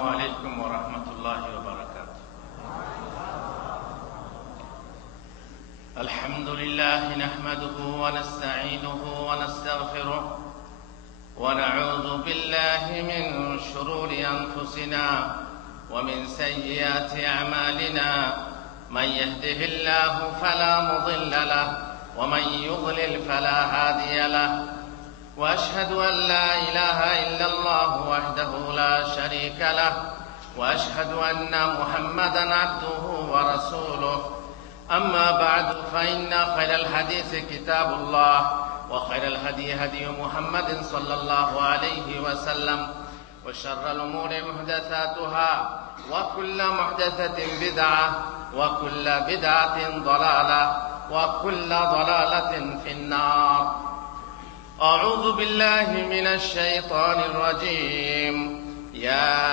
عليكم ورحمة الله وبركاته. الحمد لله نحمده ونستعينه ونستغفره ونعوذ بالله من شرور أنفسنا ومن سيئات أعمالنا من يهده الله فلا مضل له ومن يضلل فلا هادي له وأشهد أن لا إله إلا الله وحده لا شريك له وأشهد أن محمدا عبده ورسوله أما بعد فإن خير الحديث كتاب الله وخير الهدي هدي محمد صلى الله عليه وسلم وشر الأمور محدثاتها وكل محدثة بدعة وكل بدعة ضلالة وكل ضلالة في النار. أعوذ بالله من الشيطان الرجيم. يا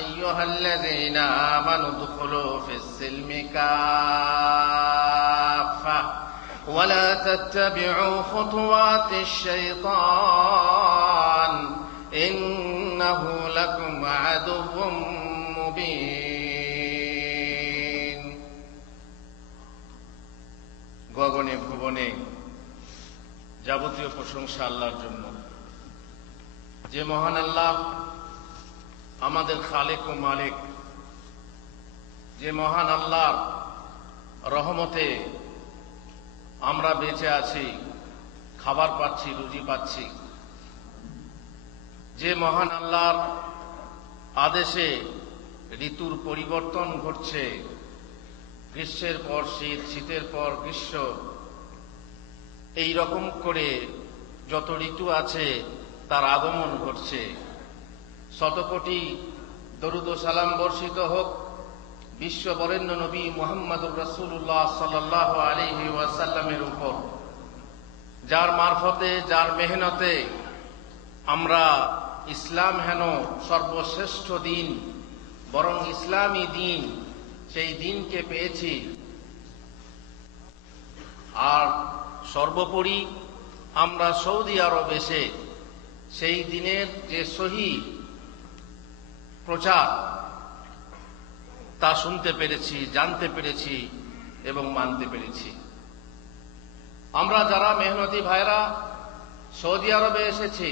أيها الذين آمنوا ادخلوا في السلم كافة ولا تتبعوا خطوات الشيطان إنه لكم عدو مبين. গগনে ভুবনে যাবতীয় প্রশংসা আল্লাহর জন্য, যে মহান আল্লাহ আমাদের খালেক ও মালিক, যে মহান আল্লাহর রহমতে আমরা বেঁচে আছি, খাবার পাচ্ছি, রুজি পাচ্ছি, যে মহান আল্লাহর আদেশে ঋতুর পরিবর্তন ঘটছে, গ্রীষ্মের পর শীত, শীতের পর গ্রীষ্ম, এই রকম করে যত ঋতু আছে তার আগমন ঘটছে। শতকোটি দরুদ ও সালাম বর্ষিত হোক বিশ্ব বরেণ্য নবী মুহাম্মদুর রাসূলুল্লাহ সাল্লাল্লাহু আলাইহি ওয়াসাল্লামের উপর, যার মারফতে, যার মেহনতে আমরা ইসলাম হেন সর্বশ্রেষ্ঠ দিন, বরং ইসলামী দিন, সেই দিনকে পেয়েছি। আর সর্বোপরি আমরা সৌদি আরব এসে সেই দিনের যে সহি প্রচার তা শুনতে পেরেছি, জানতে পেরেছি এবং মানতে পেরেছি। আমরা যারা মেহনতি ভাইরা সৌদি আরবে এসেছি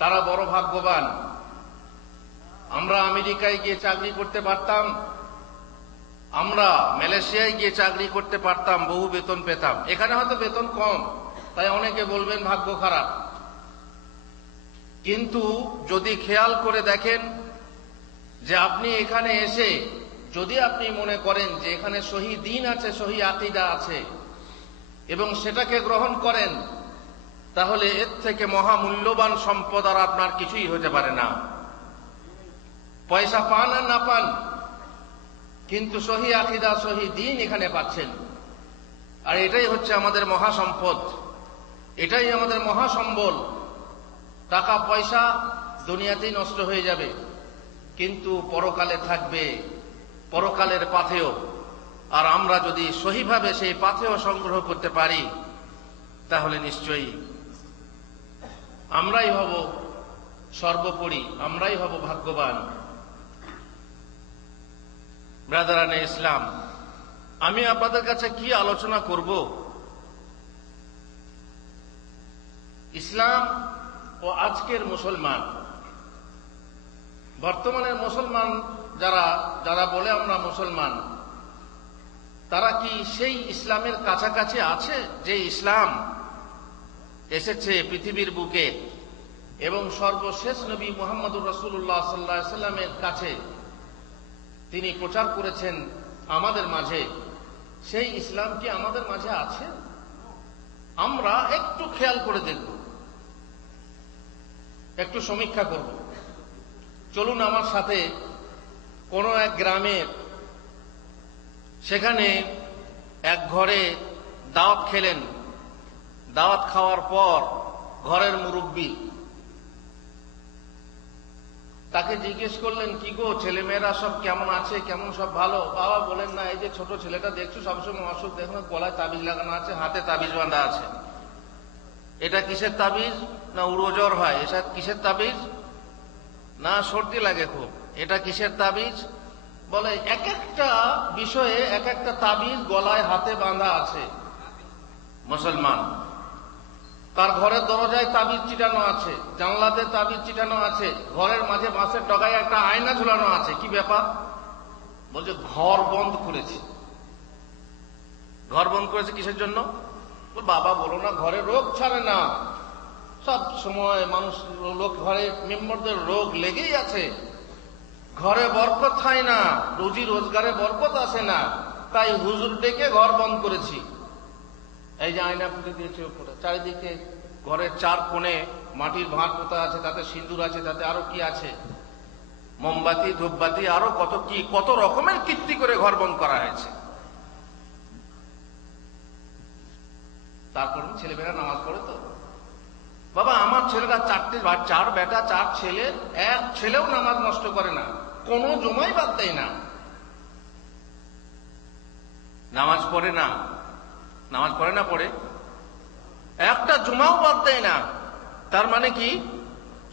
তারা বড় ভাগ্যবান। আমরা আমেরিকায় গিয়ে চাকরি করতে পারতাম, আমরা মালয়েশিয়ায় গিয়ে চাকরি করতে পারতাম, বহু বেতন পেতাম। এখানে হয়তো বেতন কম, তাই অনেকে বলবেন ভাগ্য খারাপ। কিন্তু যদি খেয়াল করে দেখেন যে আপনি এখানে এসে যদি আপনি মনে করেন যে এখানে সহি দ্বীন আছে, সহি আকীদা আছে এবং সেটাকে গ্রহণ করেন, তাহলে এর থেকে মহামূল্যবান সম্পদ আর আপনার কিছুই হতে পারে না। পয়সা পান আর না পান, কিন্তু সহি আকীদা, সহি দ্বীন এখানে পাচ্ছেন। আর এটাই হচ্ছে আমাদের মহাসম্পদ, এটাই আমাদের মহাসম্বল। টাকা পয়সা দুনিয়াতেই নষ্ট হয়ে যাবে, কিন্তু পরকালে থাকবে, পরকালের পাথেয়। আর আমরা যদি সহিভাবে সেই পাথেয় সংগ্রহ করতে পারি, তাহলে নিশ্চয়ই আমরাই হব সর্বোপরি, আমরাই হব ভাগ্যবান। ব্রাদারানে ইসলাম, আমি আপনাদের কাছে কি আলোচনা করব? ইসলাম ও আজকের মুসলমান, বর্তমানের মুসলমান যারা বলে আমরা মুসলমান, তারা কি সেই ইসলামের কাছাকাছি আছে যে ইসলাম এসেছে পৃথিবীর বুকে এবং সর্বশেষ নবী মুহাম্মদুর রাসূলুল্লাহ সাল্লাল্লাহু আলাইহি ওয়াসাল্লামের কাছে তিনি প্রচার করেছেন আমাদের মাঝে? সেই ইসলাম কি আমাদের মাঝে আছে? আমরা একটু খেয়াল করে দেখব, একটু সমীক্ষা করব। চলুন আমার সাথে কোনো এক গ্রামের, সেখানে এক ঘরে দাওয়াত খেলেন। দাওয়াত খাওয়ার পর ঘরের মুরব্বী তাকে জিজ্ঞেস করলেন, কি গো, ছেলেমেয়েরা সব কেমন আছে, কেমন সব ভালো? বাবা বলেন, না, এই যে ছোট ছেলেটা দেখছো সবসময় অসুখ, দেখুন গলায় তাবিজ লাগানো আছে, হাতে তাবিজ বাঁধা আছে। এটা কিসের তাবিজ? না উড়োজ্বর হয়। এটা কিসের তাবিজ? না সর্দি লাগে খুব। এটা কিসের তাবিজ? বলে এক একটা বিষয়ে এক একটা তাবিজ গলায় হাতে বাঁধা আছে। মুসলমান তার ঘরের দরজায় তাবিজ চিটানো আছে, জানলাতে তাবিজ চিটানো আছে, ঘরের মাঝে বাঁশের ডগায় একটা আয়না ঝুলানো আছে। কি ব্যাপার? বলছে ঘর বন্ধ করেছি। ঘর বন্ধ করেছে কিসের জন্য? বাবা বলো না, ঘরে রোগ ছাড়ে না, সব সময় মানুষ লোক ঘরে মেম্বারদের রোগ লেগেই আছে, ঘরে বরকত হয় না, রুজি রোজগারে বরকত আসে না, তাই হুজুর ডেকে ঘর বন্ধ করেছি। এই যে আয়না পুঁতে দিয়েছে উপরে, চারিদিকে ঘরের চার কোণে মাটির ভাঁড় পোতা আছে, তাতে সিঁদুর আছে, তাতে আরো কি আছে, মোমবাতি ধূপবাতি আরো কত কি, কত রকমের কীর্তি করে ঘর বন্ধ করা হয়েছে। তারপর ছেলেমেয়েরা নামাজ পড়ে তো। বাবা আমার ছেলেরা চার বেটা চার ছেলে, এক ছেলেও নামাজ নষ্ট করে না, কোনো জমাই বাদ দেয় না, নামাজ পড়ে না। নামাজ পড়ে না, পড়ে একটা জুমাও বাদ দেয় না। তার মানে কি?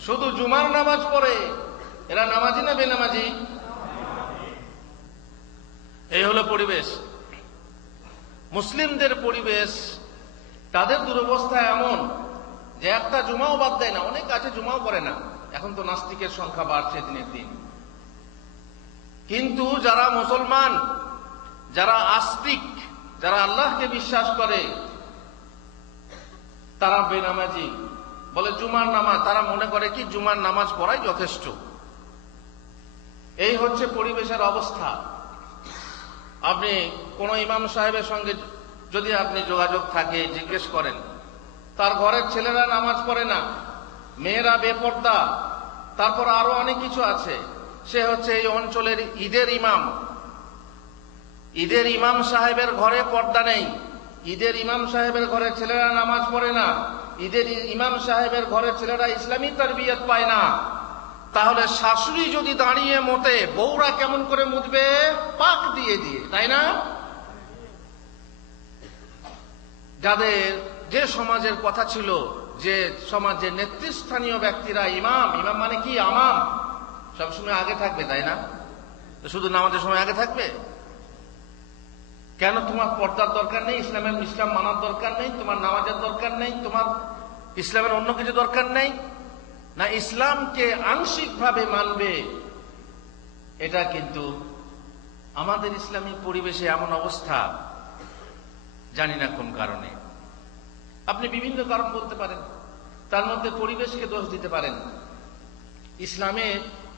শুধু জুমার নামাজ পড়ে। এরা নামাজি না বেনামাজি? এই হলো পরিবেশ, মুসলিমদের পরিবেশ। তাদের দুরবস্থা এমন যে একটা জুমাও বাদ দেয় না। অনেক আছে জুমাও পড়ে না, এখন তো নাস্তিকের সংখ্যা বাড়ছে দিনের দিন। কিন্তু যারা মুসলমান, যারা আস্তিক, যারা আল্লাহকে বিশ্বাস করে, তারা বেনামাজি। বলে জুমার নামাজ, তারা মনে করে কি জুমার নামাজ পড়াই যথেষ্ট। এই হচ্ছে পরিবেশের অবস্থা। আপনি কোন ইমাম সাহেবের সঙ্গে যদি আপনি যোগাযোগ থাকে, জিজ্ঞেস করেন, তার ঘরের ছেলেরা নামাজ পড়ে না, মেয়েরা বেপর্দা, তারপর আরো অনেক কিছু আছে। সে হচ্ছে এই অঞ্চলের ঈদের ইমাম। ঈদের ইমাম সাহেবের ঘরে পর্দা নেই, ঈদের ইমাম সাহেবের ঘরে ছেলেরা নামাজ পড়ে না, ঈদের ইমাম সাহেবের ঘরে ছেলেরা ইসলামী তারবিয়ত পায় না। তাহলে শাশুড়ি যদি দাঁড়িয়ে মোতে, বউরা কেমন করে মুতবে? পাক দিয়ে দিয়ে, তাই না? যাদের যে সমাজের কথা ছিল যে সমাজের নেতৃস্থানীয় ব্যক্তিরা ইমাম, ইমাম মানে কি আমাম, সবসময় আগে থাকবে, তাই না? শুধু নামাজের সময় আগে থাকবে কেন? তোমার পর্দার দরকার নেই, ইসলাম মানার দরকার নেই, তোমার নামাজের দরকার নেই, তোমার ইসলামের অন্য কিছু দরকার নেই না? ইসলামকে আংশিকভাবে মানবে। এটা কিন্তু আমাদের ইসলামী পরিবেশে এমন অবস্থা, জানি না কোন কারণে। আপনি বিভিন্ন কারণ বলতে পারেন, তার মধ্যে পরিবেশকে দোষ দিতে পারেন। ইসলামে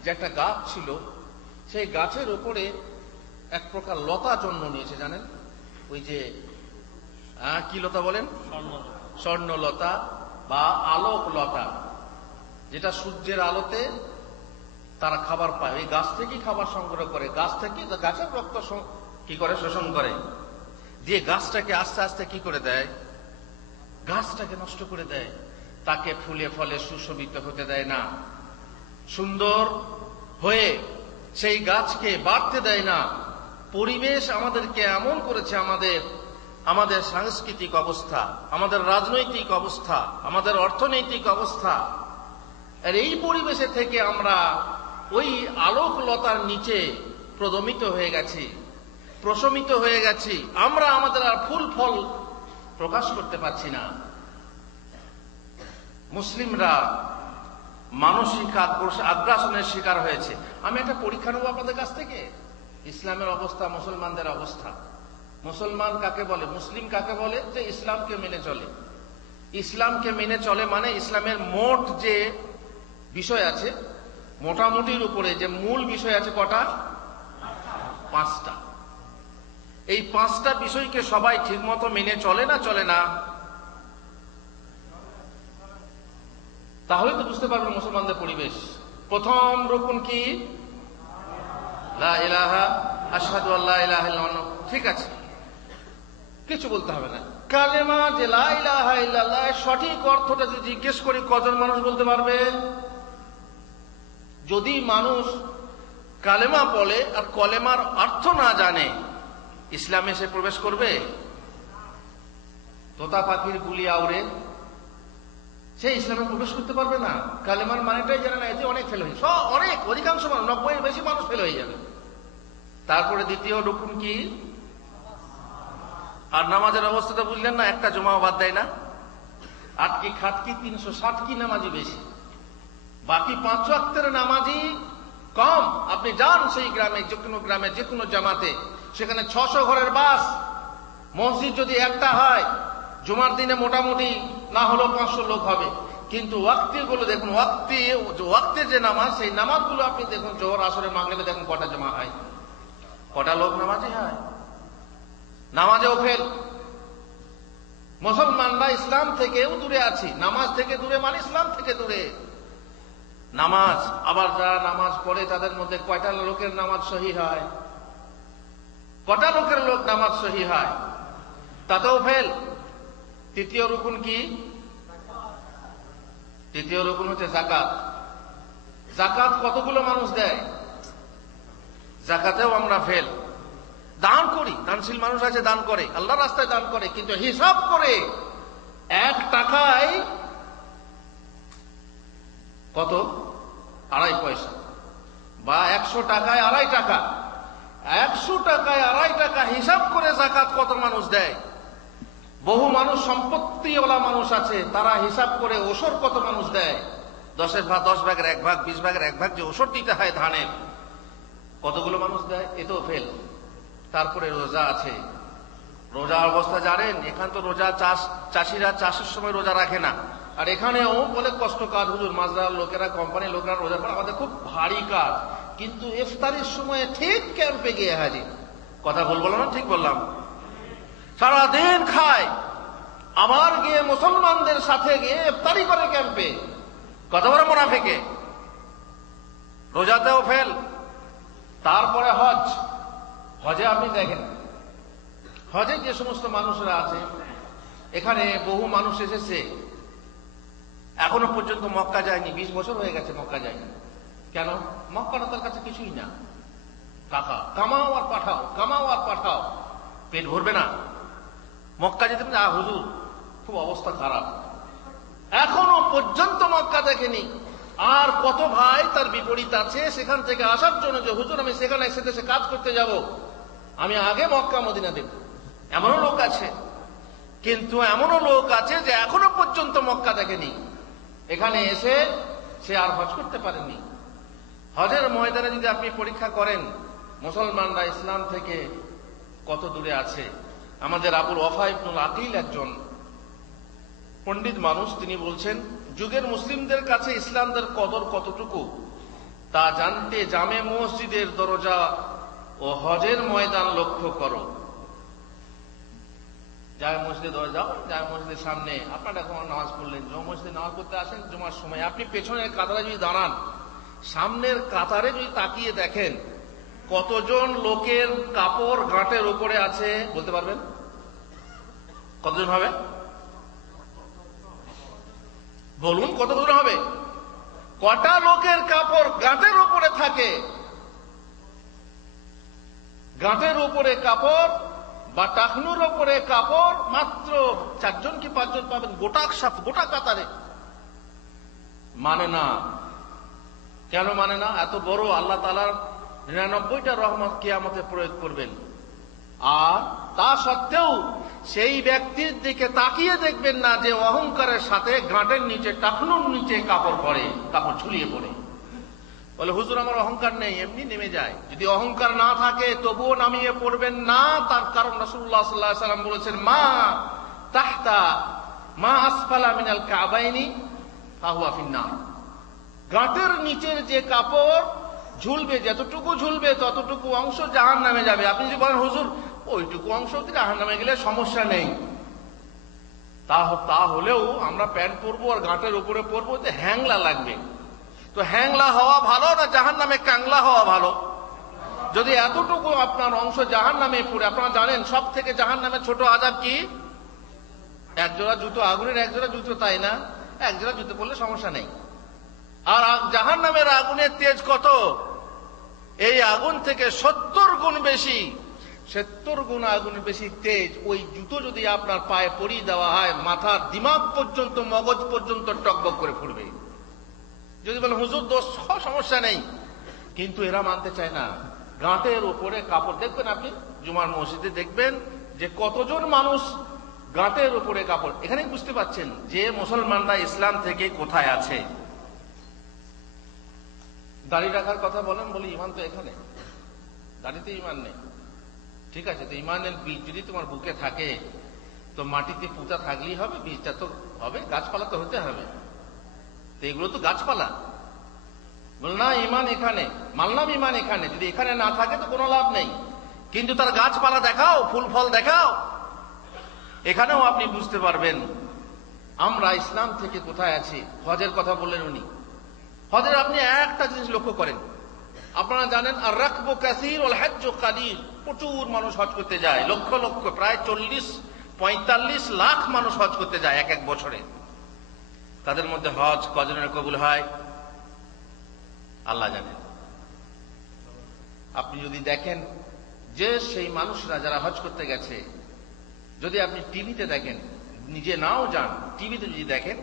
যে একটা গাছ ছিল, সেই গাছের উপরে এক প্রকার লতা জন্ম নিয়েছে, জানেন? ওই যে কি লতা বলেন? স্বর্ণলতা বা আলোক লতা, যেটা সূর্যের আলোতে তারা খাবার পায়। ওই গাছ থেকেই খাবার সংগ্রহ করে, গাছ থেকে গাছের রক্ত কি করে শোষণ করে, দিয়ে গাছটাকে আস্তে আস্তে কি করে দেয়? গাছটাকে নষ্ট করে দেয়, তাকে ফুলে ফলে সুশোভিত হতে দেয় না, সুন্দর হয়ে সেই গাছকে বাড়তে দেয় না। পরিবেশ আমাদেরকে এমন করেছে, আমাদের সাংস্কৃতিক অবস্থা, আমাদের রাজনৈতিক অবস্থা, আমাদের অর্থনৈতিক অবস্থা, আর এই পরিবেশে থেকে আমরা ওই আলোকলতার নিচে প্রদমিত হয়ে গেছি, প্রশমিত হয়ে গেছি। আমরা আমাদের আর ফুল ফল প্রকাশ করতে পারছি না। মুসলিমরা মানসিক আগ্রাসনের শিকার হয়েছে। আমি একটা পরীক্ষা নেব আপনাদের কাছ থেকে, ইসলামের অবস্থা, মুসলমানদের অবস্থা। মুসলমান কাকে বলে? মুসলিম কাকে বলে? যে ইসলামকে মেনে চলে। ইসলামকে মেনে চলে মানে ইসলামের মোট যে বিষয় আছে, মোটামুটির উপরে যে মূল বিষয় আছে কটা? 5টা। এই 5টা বিষয়কে সবাই ঠিকমতো মেনে চলে না চলে না? তাহলে তো বুঝতে পারবেন মুসলমানদের পরিবেশ। প্রথম রুকুন কি? লা ইলাহা আশহাদু আল্লা ইলাহা ইল্লাল্লাহ। ঠিক আছে, কিছু বলতে হবে না। কালেমা যে লা ইলাহা ইল্লাল্লাহ, সঠিক অর্থটা যদি জিজ্ঞেস করি, কজন মানুষ বলতে পারবে? যদি মানুষ কালেমা বলে আর কলেমার অর্থ না জানে, ইসলামে সে প্রবেশ করবে? তোতা পাখির গুলি আউড়ে সে ইসলামে প্রবেশ করতে পারবে না। কালেমার মানেটাই জানে না, এতে অনেক ফেল হয়ে, অধিকাংশ মানুষ, 90 বেশি মানুষ ফেল হয়ে যাবে। তারপরে দ্বিতীয় রুকুন কি? আর নামাজের অবস্থাটা বুঝলেন না, একটা জমাও বাদ দেয় না। আটকি খাটকি 360 কি নামাজি বেশি, বাকি 5 ওয়াক্তের নামাজি কম। আপনি যান সেই গ্রামে, যে কোনো গ্রামে, যে কোনো জামাতে, সেখানে 600 ঘরের বাস। মসজিদ যদি একটা হয়, জুমার দিনে মোটামুটি না হলেও 500 লোক হবে। কিন্তু ওয়াক্তগুলো দেখুন, ওয়াক্তের যে নামাজ, সেই নামাজগুলো আপনি দেখুন, জোহর আসরে মাগরিবে দেখুন কটা জমা হয়, কটা লোক নামাজি হয়। নামাজেও ফেল। মুসলমানরা ইসলাম থেকেও দূরে আছি। নামাজ থেকে দূরে মানে ইসলাম থেকে দূরে। নামাজ, আবার যারা নামাজ পড়ে তাদের মধ্যে কয়টা লোকের নামাজ সহি হয়, কটা লোকের নামাজ সহি হয়, তাতেও ফেল। তৃতীয় রুকুন কি? তৃতীয় রুকুন হচ্ছে যাকাত। যাকাত কতগুলো মানুষ দেয়? যাকাতেও আমরা ফেল। দান করি, দানশীল মানুষ আছে, দান করে, আল্লাহর রাস্তায় দান করে, কিন্তু হিসাব করে 1 টাকায় কত? 2.5 পয়সা, বা 100 টাকায় 2.5 টাকা। 100 টাকায় 2.5 টাকা হিসাব করে যাকাত কত মানুষ দেয়? বহু মানুষ সম্পত্তিওয়ালা মানুষ আছে, তারা হিসাব করে ওসর কত মানুষ দেয়? 10 ভাগের 1 ভাগ, 20 ভাগের 1 ভাগ যে ওসর দিতে হয় ধানের, কতগুলো মানুষ দেয়? এতেও ফেল। তারপরে রোজা আছে। রোজা অবস্থা জানেন? এখান তো রোজা চাষিরা চাষের সময় রোজা রাখে না, আর এখানেও বলে কষ্ট কাজ, হুজুর মাজরার লোকেরা, কোম্পানির লোকেরা রোজা করে, আমাদের খুব ভারী কাজ। কিন্তু ইফতারির সময় ঠিক ক্যাম্পে গিয়ে হাজির। কথা বলবো না? ঠিক বললাম? সারাদিন খায়, আবার গিয়ে মুসলমানদের সাথে গিয়ে ইফতারি করে ক্যাম্পে। কত বড় মুনাফিকে! রোজাতেও ফেল। তারপরে হজ। হজে আপনি দেখেন, হজে যে সমস্ত মানুষরা আছে, এখানে বহু মানুষ এসেছে, এখনো পর্যন্ত মক্কা যায়নি। 20 বছর হয়ে গেছে মক্কা যায়নি। কেন? মক্কাটা তার কাছে কিছুই না। টাকা কামাও আর পাঠাও, কামাও আর পাঠাও, পেট ভরবে না। মক্কা যেতে হুজুর খুব অবস্থা খারাপ, এখনো পর্যন্ত মক্কা দেখেনি। আর কত ভাই তার বিপরীত আছে, সেখান থেকে আসার জন্য যে হুজুর আমি সেখানে এসে দেশে কাজ করতে যাব, আমি আগে মক্কা মদিনা দেখব, এমনও লোক আছে। কিন্তু এমনও লোক আছে যে এখনো পর্যন্ত মক্কা দেখেনি, এখানে এসে সে আর হজ করতে পারেনি। হজের ময়দানে যদি আপনি পরীক্ষা করেন মুসলমানরা ইসলাম থেকে কত দূরে আছে। আমাদের আবুল ওয়াফা ইবনুল আকিল একজন পণ্ডিত মানুষ, তিনি বলছেন, যুগের মুসলিমদের কাছে ইসলামদের কদর কতটুকু তা জানতে জামে মসজিদের দরজা ও হজের ময়দান লক্ষ্য করো। জামে মসজিদের দরজা, জামে মসজিদের সামনে আপনারা এখন নামাজ পড়লেন, জমা মসজিদে নামাজ পড়তে আসেন জুমার সময়, আপনি পেছনের কাতারে যদি দাঁড়ান, সামনের কাতারে যদি তাকিয়ে দেখেন কতজন লোকের কাপড় গাঁটের উপরে আছে বলতে পারবেন? কতজন হবে বলুন? কতজন হবে? কটা লোকের কাপড় গাঁটের উপরে থাকে? গাঁটের উপরে কাপড় বা টাকনুর উপরে কাপড় মাত্র 4 জন কি 5 জন পাবেন গোটা কাতারে। মানে না। কেন মানে না? এত বড় আল্লাহ তাআলার 99টা রহমত কিয়ামতে প্রয়োগ করবেন, আর তা সত্ত্বেও সেই ব্যক্তির দিকে তাকিয়ে দেখবেন না যে অহংকারের সাথে গাঁটের নিচে, টাকনুর নিচে কাপড় পরে, কাপড় ঝুলিয়ে পড়ে। বলে হুজুর আমার অহংকার নেই, এমনি নেমে যায়। যদি অহংকার না থাকে তবুও নামিয়ে পড়বেন না। তার কারণ রাসূলুল্লাহ সাল্লাল্লাহু আলাইহি ওয়াসাল্লাম বলেছেন, মা তাহতা মা আসফালা মিনাল কাবাইনি ফাহুয়া ফিন্নার। গাঁটের নিচের যে কাপড় ঝুলবে, যতটুকু ঝুলবে ততটুকু অংশ জাহান্নামে যাবে। আপনি যদি বলেন হুজুর ওইটুকু অংশ কি জাহান্নামে গেলে সমস্যা নেই, তা হলেও আমরা প্যান্ট পরবো আর গাঁটের উপরে পরবো, তো হ্যাংলা লাগবে। তো হ্যাংলা হওয়া ভালো না জাহান্নামে কাংলা হওয়া ভালো? যদি এতটুকু আপনার অংশ জাহান্নামে পড়ে, আপনারা জানেন সব থেকে জাহান্নামে ছোট আযাব কি? একজোড়া জুতো, আগুনের একজোড়া জুতো, তাই না? একজোড়া জুতো পরলে সমস্যা নেই। আর জাহান্নামের আগুনের তেজ কত? এই আগুন থেকে 70 গুণ বেশি। 70 গুণ আগুনের বেশি তেজ। ওই জুতো যদি আপনার পায়ে পরিয়ে দেওয়া হয়, মাথার দিমাগ পর্যন্ত, মগজ পর্যন্ত টকবক করে ফুটবে। যদি বলে হুজুর দোষ, সমস্যা নেই, কিন্তু এরা মানতে চায় না। গাঁটের উপরে কাপড় দেখবেন, আপনি জুমার মসজিদে দেখবেন যে কতজন মানুষ গাঁটের উপরে কাপড়। এখানেই বুঝতে পাচ্ছেন যে মুসলমানরা ইসলাম থেকে কোথায় আছে। দাড়ি রাখার কথা বলেন, বলি ইমান তো এখানে, দাড়িতে ইমান নেই। ঠিক আছে, তো ইমানের বীজ যদি তোমার বুকে থাকে, তো মাটিতে পুঁতা থাকলেই হবে, বীজটা তো হবে, গাছপালা তো হতে হবে। তো এগুলো তো গাছপালা। বল না, ইমান এখানে, মানলাম ইমান এখানে, যদি এখানে না থাকে তো কোনো লাভ নেই, কিন্তু তার গাছপালা দেখাও, ফুল ফল দেখাও, এখানেও আপনি বুঝতে পারবেন আমরা ইসলাম থেকে কোথায় আছি। হজের কথা বললেন উনি, হজের আপনি একটা জিনিস লক্ষ্য করেন, আপনারা জানেন আর রাকবু কাসীর ওয়াল হজ্জু কালীল, প্রচুর মানুষ হজ করতে যায়, লক্ষ লক্ষ, প্রায় 40-45 লাখ মানুষ হজ করতে যায় এক এক বছরে। তাদের মধ্যে হজ কজনের কবুল হয় আল্লাহ জানেন। আপনি যদি দেখেন যে সেই মানুষরা যারা হজ করতে গেছে, যদি আপনি টিভিতে দেখেন, নিজে নাও যান, টিভিতে যদি দেখেন,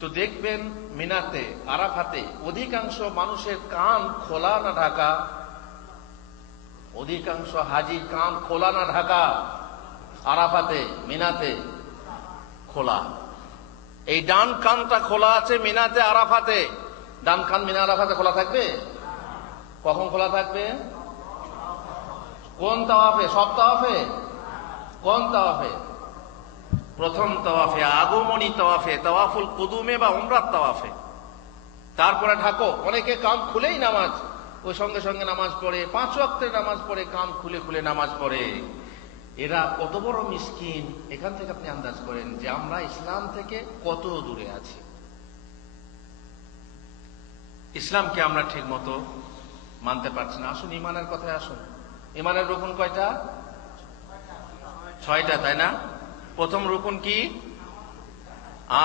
তো দেখবেন মিনাতে, আরাফাতে অধিকাংশ মানুষের কান খোলা না ঢাকা, অধিকাংশ হাজির কান খোলা না ঢাকা, আরাফাতে মিনাতে খোলা। এই ডান কানটা খোলা আছে মিনাতে আরাফাতে, ডান কান মিনা আরাফাতে খোলা থাকবে। কখন খোলা থাকবে? কোন তাওয়াফে? সব তাওয়াফে? কোন তাওয়াফে? প্রথম তাওয়াফে, আগমনী তাওয়াফে, তাওয়াফুল কুদুমে বা উমরার তাওয়াফে। তারপরে ঢাকো। অনেকে কান খুলেই নামাজ, ওই সঙ্গে সঙ্গে নামাজ পড়ে, 5 ওয়াক্তের নামাজ পড়ে, কান খুলে খুলে নামাজ পড়ে। এরা কত বড় মিসকিন। এখান থেকে আপনি আন্দাজ করেন যে আমরা ইসলাম থেকে কত দূরে আছি। ইসলামকে আমরা ঠিক মতো মানতে পারছি না। আসুন ইমানের কথায় আসুন। ইমানের রুকন কয়টা? 6টা, তাই না? প্রথম রুকন কি?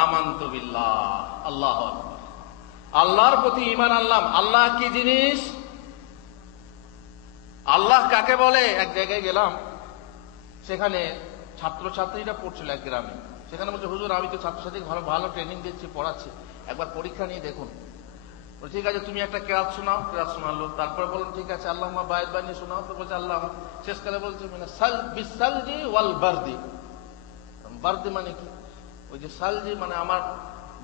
আমানতু বিল্লাহ, আল্লাহু আকবার, আল্লাহর প্রতি ঈমান আনলাম। আল্লাহ কি জিনিস? আল্লাহ কাকে বলে? এক জায়গায় গেলাম, সেখানে ছাত্রছাত্রীরা পড়ছিল এক গ্রামে। সেখানে বলছে, হুজুর আমি তো ছাত্রছাত্রীকে ভালো ভালো ট্রেনিং দিচ্ছি, পড়াচ্ছি, একবার পরীক্ষা নিয়ে দেখুন। ঠিক আছে, তুমি একটা কেরাত শোনাও। কেরাত শোনালো। তারপরে বললাম ঠিক আছে, আল্লাহুম্মা বা'id বাইনি শোনাও। তো বলছে আল্লাহ, শেষকালে বলছে মানে বিসালজি ওয়াল বারদি। বারদি মানে কি? ওই যে সালজি মানে আমার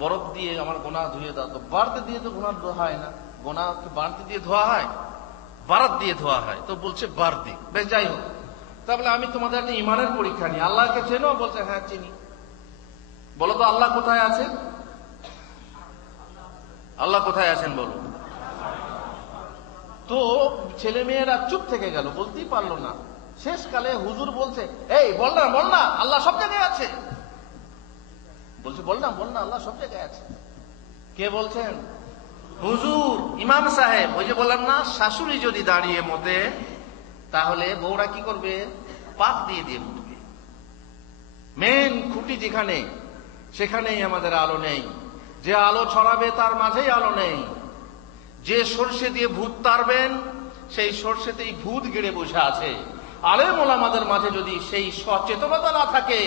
বরফ দিয়ে আমার গোনা ধুয়ে দাও। তো বারদি দিয়ে তো গোনা ধোয়া হয় না, গোনা কি বারদি দিয়ে ধোয়া হয়? বারাত দিয়ে ধোয়া হয়। তো বলছে বারদি। বেশ, যাই হোক, তাহলে আমি তোমাদের একটা ইমানের পরীক্ষা নিই। আল্লাহকে চেনো? বলছে হ্যাঁ চিনি। বলো তো আল্লাহ কোথায় আছে? আল্লাহ কোথায় আছেন বলো। তো ছেলে মেয়েরা চুপ থেকে গেল, বলতেই পারলো না। শেষকালে হুজুর বলছে, এই বল না বল না, আল্লাহ সব জায়গায় আছে। বলছে বল না আল্লাহ সব জায়গায় আছে। কে বলছেন? হুজুর, ইমাম সাহেব। ওই যে বললাম না, শাশুড়ি যদি দাঁড়িয়ে মতে, তাহলে বউরা কি করবে? পাক দিয়ে দিয়ে উঠবে। মেন খুঁটি যেখানে, সেখানেই আমাদের আলো নেই। যে আলো ছড়াবে তার মাঝেই আলো নেই। যে সর্ষে দিয়ে ভূত তাড়বেন, সেই সর্ষেতেই ভূত গেড়ে বসে আছে। আলেম ওলামাদের মাঝে যদি সেই সচেতনতা না থাকে,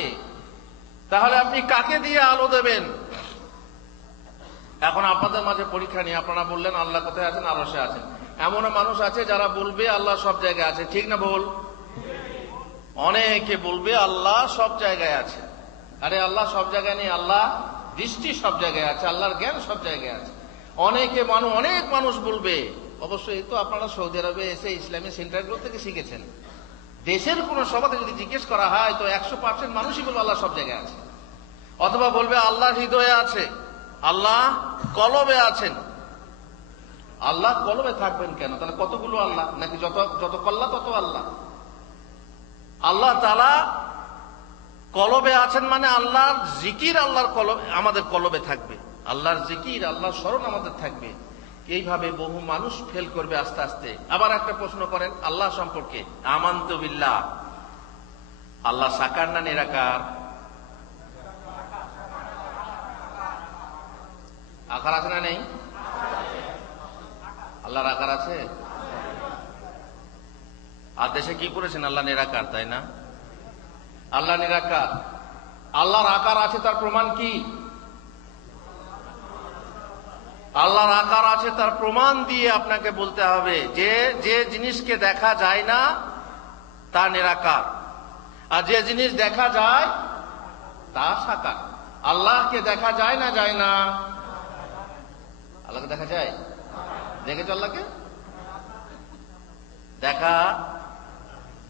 তাহলে আপনি কাকে দিয়ে আলো দেবেন? এখন আপনাদের মাঝে পরীক্ষা নিয়ে, আপনারা বললেন আল্লাহ কোথায় আছেন? আরশে আছেন। এমন মানুষ আছে যারা বলবে আল্লাহ সব জায়গায় আছে, ঠিক না ভুল? অনেকে বলবে আল্লাহ সব জায়গায় আছে। আরে আল্লাহ সব জায়গায় নেই, আল্লাহ দৃষ্টি সব জায়গায় আছে, আল্লাহর জ্ঞান সব জায়গায় আছে। অনেক মানুষ বলবে। অবশ্যই তো আপনারা সৌদি আরবে এসে ইসলামী সেন্টারগুলো থেকে শিখেছেন। দেশের কোন সভাতে যদি জিজ্ঞেস করা হয়, তো 100% মানুষই বলবে আল্লাহ সব জায়গায় আছে। অথবা বলবে আল্লাহ হৃদয়ে আছে, আল্লাহ কলবে আছেন। আল্লাহ কলবে থাকবেন কেন? তাহলে কতগুলো আল্লাহ? নাকি যত কল্লা তত আল্লাহ? আল্লাহ তাআলা কলবে আছেন মানে আল্লাহর জিকির আল্লাহর কলবে, আমাদের কলবে থাকবে। আল্লাহর জিকির, আল্লাহর স্মরণ আমাদের থাকবে। এইভাবে বহু মানুষ ফেল করবে আস্তে আস্তে। আবার একটা প্রশ্ন করেন আল্লাহ সম্পর্কে, আমানতু বিল্লাহ, আল্লাহ সাকার না নিরাকার? আকার আছে না নেই? আল্লাহর আকার আছে? আর দেশে কি করেছেন? আল্লাহ নিরাকার, তাই না? আল্লাহ নিরাকার। আল্লাহর আকার আছে, তার প্রমাণ কি? আল্লাহর আকার আছে, তার প্রমাণ দিয়ে আপনাকে বলতে হবে যে যে জিনিসকে দেখা যায় না তা নিরাকার, আর যে জিনিস দেখা যায় তা সাকার। আল্লাহকে দেখা যায় না? যায় না? আল্লাহকে দেখা যায়? দেখেছো আল্লাহকে? দেখা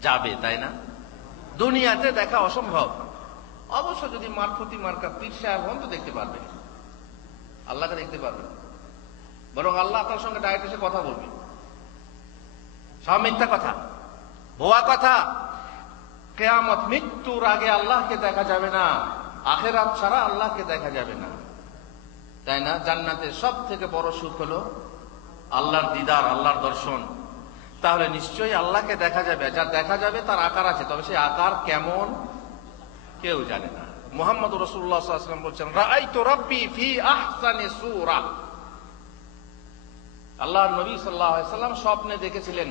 যাবে, তাই না? দুনিয়াতে দেখা অসম্ভব। অবশ্য যদি মারফতি মার্কা পীর সাহেব হন তো দেখতে পারবেন, আল্লাহকে দেখতে পারবেন। বরং আল্লাহ আপনার সঙ্গে ডাইরেক্ট এসে কথা বলবে। সব মিথ্যা কথা, ভুয়া কথা। কিয়ামত, মৃত্যুর আগে আল্লাহকে দেখা যাবে না, আখিরাত ছাড়া আল্লাহকে দেখা যাবে না, তাই না? জান্নাতের সব থেকে বড় সুখ হলো আল্লাহর দিদার, আল্লাহর দর্শন। তাহলে নিশ্চয়ই আল্লাহকে দেখা যাবে। যা দেখা যাবে তার আকার আছে, তবে সেই আকার কেমন কেউ জানে না। মুহাম্মদ রাসূলুল্লাহ সাল্লাল্লাহু আলাইহি ওয়াসাল্লাম বলছেন, রাআইতু রাব্বি ফি আহসানি সূরা। আল্লাহর নবী সাল্লাল্লাহু আলাইহি ওয়াসাল্লাম স্বপ্নে দেখেছিলেন,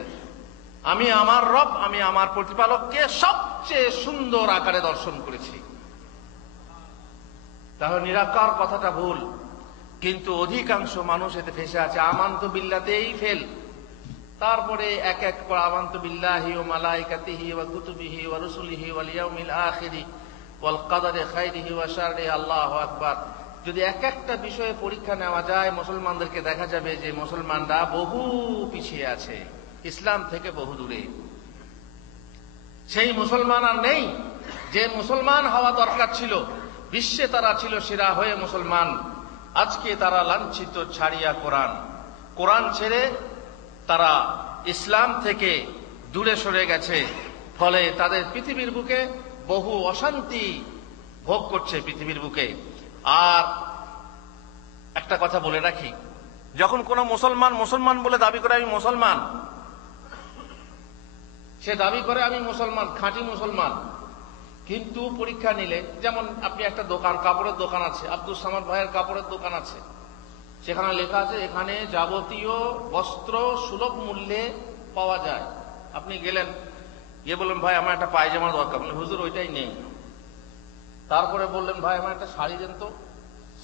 আমি আমার রব, আমি আমার প্রতিপালককে সবচেয়ে সুন্দর আকারে দর্শন করেছি। তাহলে নিরাকার কথাটা ভুল, কিন্তু অধিকাংশ মানুষ এতে ফেসে আছে। আমানতু বিল্লাতেই ফেল। তারপরে এক এক করে আমানতু বিল্লাহি ওয়া মালাইকাতিহি ওয়া কুতুবিহি ওয়া রুসুলিহি ওয়াল ইয়াউমিল আখিরি ওয়াল কদরি খাইরিহি ওয়া শাররিহি। আল্লাহু আকবার। যদি এক একটা বিষয়ে পরীক্ষা নেওয়া যায়, মুসলমানদেরকে দেখা যাবে যে মুসলমানরা বহু পিছিয়ে আছে, ইসলাম থেকে বহু দূরে। সেই মুসলমান আর নেই যে মুসলমান হওয়া দরকার ছিল। বিশ্বে তারা ছিল সেরা হয়ে মুসলমান, আজকে তারা লাঞ্ছিত ছাড়িয়া কোরআন, কোরআন ছেড়ে তারা ইসলাম থেকে দূরে সরে গেছে। ফলে তাদের পৃথিবীর বুকে বহু অশান্তি ভোগ করছে পৃথিবীর বুকে। আর একটা কথা বলে রাখি, যখন কোন মুসলমান মুসলমান বলে দাবি করে আমি মুসলমান, সে দাবি করে আমি মুসলমান, খাঁটি মুসলমান, কিন্তু পরীক্ষা নিলে, যেমন আপনি একটা দোকান, কাপড়ের দোকান আছে, আব্দুল সামাদ ভাইয়ের কাপড়ের দোকান আছে, সেখানে লেখা আছে এখানে যাবতীয় বস্ত্র সুলভ মূল্যে পাওয়া যায়। আপনি গেলেন, গিয়ে বললেন ভাই আমার একটা পায়জামা দরকার, বললেন হুজুর ওইটাই নেই। তারপরে বললেন ভাই আমার একটা শাড়ি দেন তো,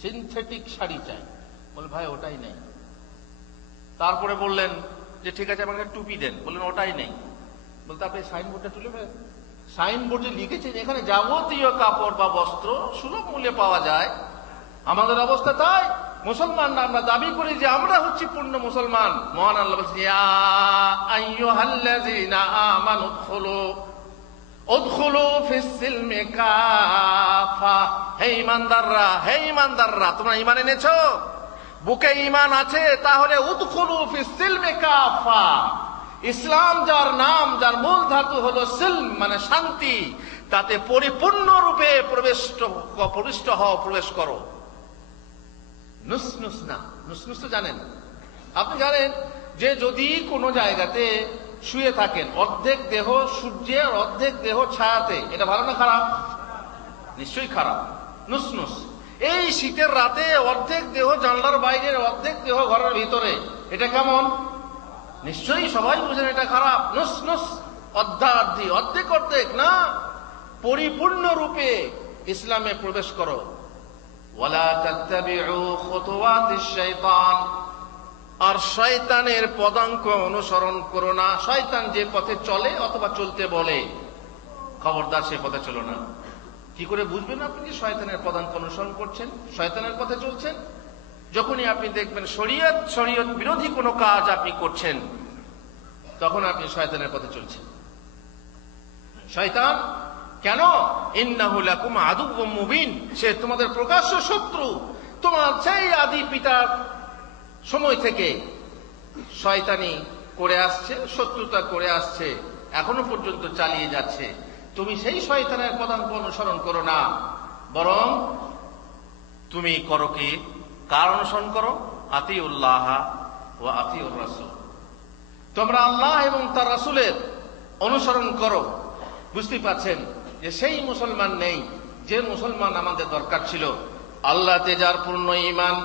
সিনথেটিক শাড়ি চাই, বলে ভাই ওটাই নেই। তারপরে বললেন যে ঠিক আছে আমাকে টুপি দেন, বললেন ওটাই নেই। বলতে আপনি সাইনবোর্ডটা তুলে ফেলেন, সাইনবোর্ডে লিখেছেন এখানে যাবতীয় কাপড় বা বস্ত্র সুলভ মূল্যে পাওয়া যায়। আমাদের অবস্থা তাই। মুসলমানরা আমরা দাবি করি যে আমরা হচ্ছি পূর্ণ মুসলমান। মহান আল্লাহ বলছেন, ইয়া আইয়ুহাল্লাযীনা আমানু উদখুলু ফিস সিলমি কাফা। হে ঈমানদাররা, হে ঈমানদাররা, তোমরা ঈমান এনেছো, বুকে ঈমান আছে, তাহলে উদখুলু ফিস সিলমি কাফা। ইসলাম যার নাম, যার মূল ধাতু হলো সিলম মানে শান্তি, তাতে পরিপূর্ণরূপে প্রবিষ্ট হও, প্রবেশ করো। নুসনুস না, নুসনুস তো জানেন, আপনি জানেন যে যদি কোনো জায়গাতে শুয়ে থাকেন, অর্ধেক দেহ সূর্যের, অর্ধেক দেহ ছায়াতে, এটা ভালো না খারাপ? নিশ্চয়ই খারাপ। নুসনুস, এই শীতের রাতে অর্ধেক দেহ জানলার বাইরে, অর্ধেক দেহ ঘরের ভিতরে, এটা কেমন? নিশ্চয়ই সবাই বুঝেন এটা খারাপ। নুসনুস, অর্ধার্ধি, অর্ধেক অর্ধেক না, পরিপূর্ণ রূপে ইসলামে প্রবেশ করো। ওয়ালা তাত্তাবিউ খুতুওয়াতিশ শাইতান, আর শয়তানের পদাঙ্ক অনুসরণ করো না। শয়তান যে পথে চলে অথবা চলতে বলে, খবরদার সে পথে চলো না। কি করে বুঝবেন আপনি যে শয়তানের পদাঙ্ক অনুসরণ করছেন, শয়তানের পথে চলছেন? যখনই আপনি দেখবেন শরীয়ত বিরোধী কোনো কাজ আপনি করছেন, তখন আপনি শয়তানের পথে চলছেন। শয়তান কেন? ইন্নাহু লাকুম আদুউম মুবিন, সে তোমাদের প্রকাশ্য শত্রু। তোমার সেই আদি পিতার সময় থেকে শয়তানি করে আসছে, শত্রুতা করে আসছে, এখনো পর্যন্ত চালিয়ে যাচ্ছে। তুমি সেই শয়তানের পদাঙ্ক অনুসরণ করো না, বরং তুমি করো কি? কার অনুসরণ করো? আতিউল্লাহ ওয়া আতিউর রাসূল। তোমরা আল্লাহ এবং তার রাসূলের অনুসরণ করো। বুঝতে পারছেন যে সেই মুসলমান নেই যে মুসলমান আমাদের দরকার ছিল। আল্লাহতে যার পূর্ণ ঈমান,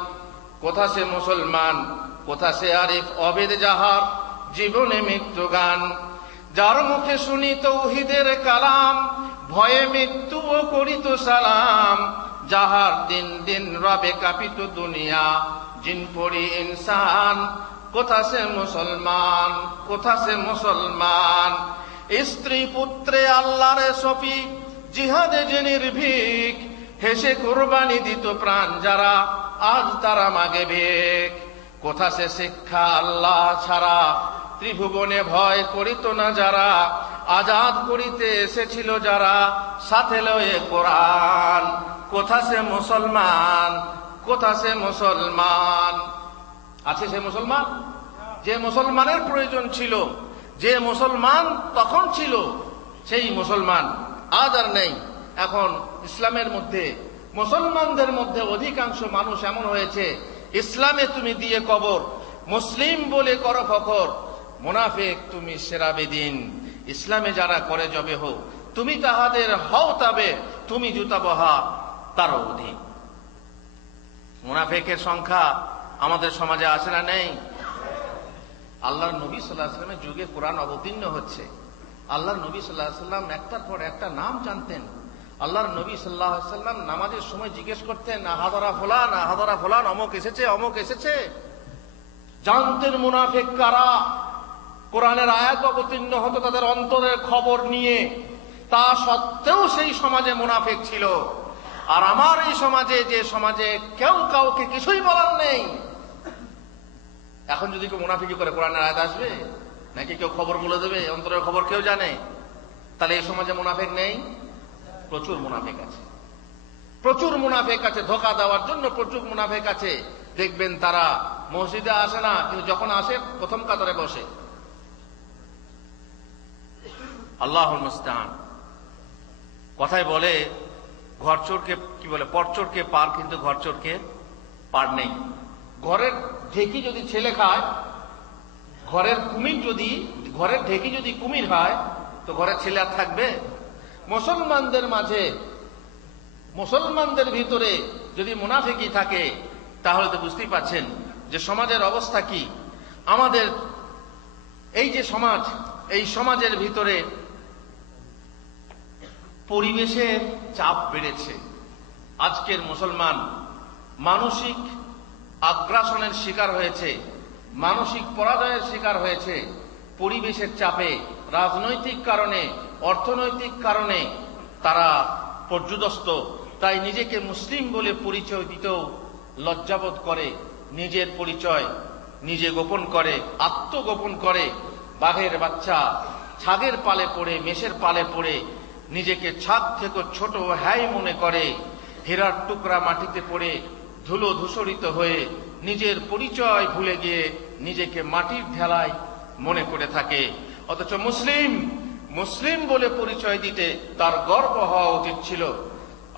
কোথা সে মুসলমান, কোথা সে আরিফ, অবেদ যাহার জীবনে মৃত্যু গান। যার মুখে শুনি তৌহিদের কালাম, ভয়ে মৃত্যুও করিত সালাম। যাহার দিন দিন রবে কাঁপিত দুনিয়া, জিন পড়ি ইনসান, কোথা সে মুসলমান, কোথা সে মুসলমান। স্ত্রী পুত্রে আল্লাহর সফি, জিহাদে যে নির্ভীক, হেসে কুরবানি দিত প্রাণ যারা, আজ তারা মাগে ভিক। কোথা সে শিক্ষা আল্লাহ ছাড়া, ত্রিভুবনে ভয় করিত না যারা, আজাদ করিতে এসেছিল যারা, সাথে লয়ে কোরআন। কোথা সে মুসলমান, কোথা সে মুসলমান। আছে সে মুসলমান? যে মুসলমানের প্রয়োজন ছিল, যে মুসলমান তখন ছিল, সেই মুসলমান আজ আর নেই। এখন ইসলামের মধ্যে, মুসলমানদের মধ্যে অধিকাংশ মানুষ এমন হয়েছে, ইসলামে তুমি দিয়ে কবর, মুসলিম বলে করো ফখর, মুনাফিক তুমি সেরা বেদিন। ইসলামে যারা করে জবে হো, তুমি তাহাদের হও তবে, তুমি জুতা বহা তারও অধিক। মুনাফিকের সংখ্যা আমাদের সমাজে আছে না নেই? আল্লাহর নবী সাল্লাল্লাহু আলাইহি ওয়াসাল্লামের যুগে কোরআন অবতীর্ণ হচ্ছে। আল্লাহর নবী সাল্লাল্লাহু আলাইহি ওয়াসাল্লাম একটার পর একটা নাম জানতেন। আল্লাহর নবী সাল্লাল্লাহু আলাইহি ওয়াসাল্লাম নামাজের সময় জিজ্ঞেস করতেন, আহাদারা ফুলান, আহাদারা ফুলান, অমুক এসেছে, অমুক এসেছে। জানতেন মুনাফিক কারা। কোরআনের আয়াত অবতীর্ণ হতো তাদের অন্তরের খবর নিয়ে। তা সত্ত্বেও সেই সমাজে মুনাফিক ছিল। আর আমার এই সমাজে, যে সমাজে কেউ কাউকে কিছুই বলার নেই, এখন যদি কেউ মুনাফিকি করে কোরআনের আয়াত আসবে নাকি কেউ খবর বলে দেবে? অন্তরের খবর কেউ জানে? তাহলে এই সমাজে মুনাফিক নেই? প্রচুর মুনাফিক আছে, প্রচুর মুনাফিক আছে। ধোঁকা দেওয়ার জন্য প্রচুর মুনাফিক আছে। দেখবেন তারা মসজিদে আসে না, কিন্তু যখন আসে প্রথম কাতারে বসে। আল্লাহুল মুস্তাআন। কথায় বলে ঘর চোরকে কি বলে, পরচোরকে পার, কিন্তু ঘর চোরকে পার নেই। ঘরের ঢেকি যদি ছেলে খায়, ঘরের কুমির যদি, ঘরের ঢেকি যদি কুমির হয়, তো ঘরের ছেলে আর থাকবে? মুসলমানদের মাঝে, মুসলমানদের ভিতরে যদি মুনাফিকি থাকে, তাহলে তো বুঝতেই পাচ্ছেন যে সমাজের অবস্থা কি। আমাদের এই যে সমাজ, এই সমাজের ভিতরে পরিবেশের চাপ বেড়েছে। আজকের মুসলমান মানসিক আগ্রাসনের শিকার হয়েছে, মানসিক পরাজয়ের শিকার হয়েছে। পরিবেশের চাপে, রাজনৈতিক কারণে, অর্থনৈতিক কারণে তারা পর্যুদস্ত। তাই নিজেকে মুসলিম বলে পরিচয় দিতেও লজ্জাবোধ করে, নিজের পরিচয় নিজে গোপন করে, আত্মগোপন করে। বাঘের বাচ্চা ছাগের পালে পড়ে, মেষের পালে পড়ে নিজেকে ছাদ থেকে ছোট হ্যায় মনে করে। হীরার টুকরা মাটিতে পড়ে ধুলো ধূসরিত হয়ে নিজের পরিচয় ভুলে গিয়ে নিজেকে মাটির ঢেলায় মনে করে থাকে। অথচ মুসলিম, মুসলিম বলে পরিচয় দিতে তার গর্ব হওয়া উচিত ছিল।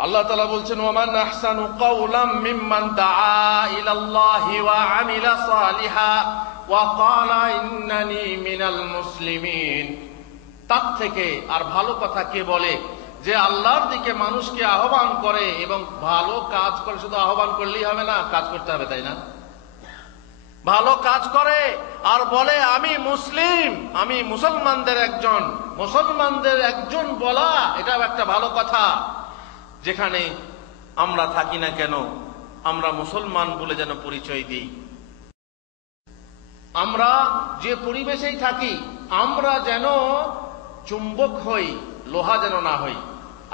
আল্লাহ তাআলা বলছেন, ওয়ামান আহসানু কাওলাম মিম্মান দাআ ইলাল্লাহি ওয়া আমিলা সালিহা ওয়া ক্বালা ইন্নানি মিনাল মুসলিমিন। তার থেকে আর ভালো কথা কে বলে, যে আল্লাহর দিকে মানুষকে আহ্বান করে এবং ভালো কাজ করে। শুধু আহ্বান করলেই হবে না, কাজ করতে হবে, তাই না? ভালো কাজ করে আর বলে আমি মুসলিম, আমি মুসলমানদের একজন, মুসলমানদের একজন বলা, এটাও একটা ভালো কথা। যেখানে আমরা থাকি না কেন, আমরা মুসলমান বলে যেন পরিচয় দিই। আমরা যে পরিবেশেই থাকি, আমরা যেন চুম্বক হই, লোহা যেন না হই।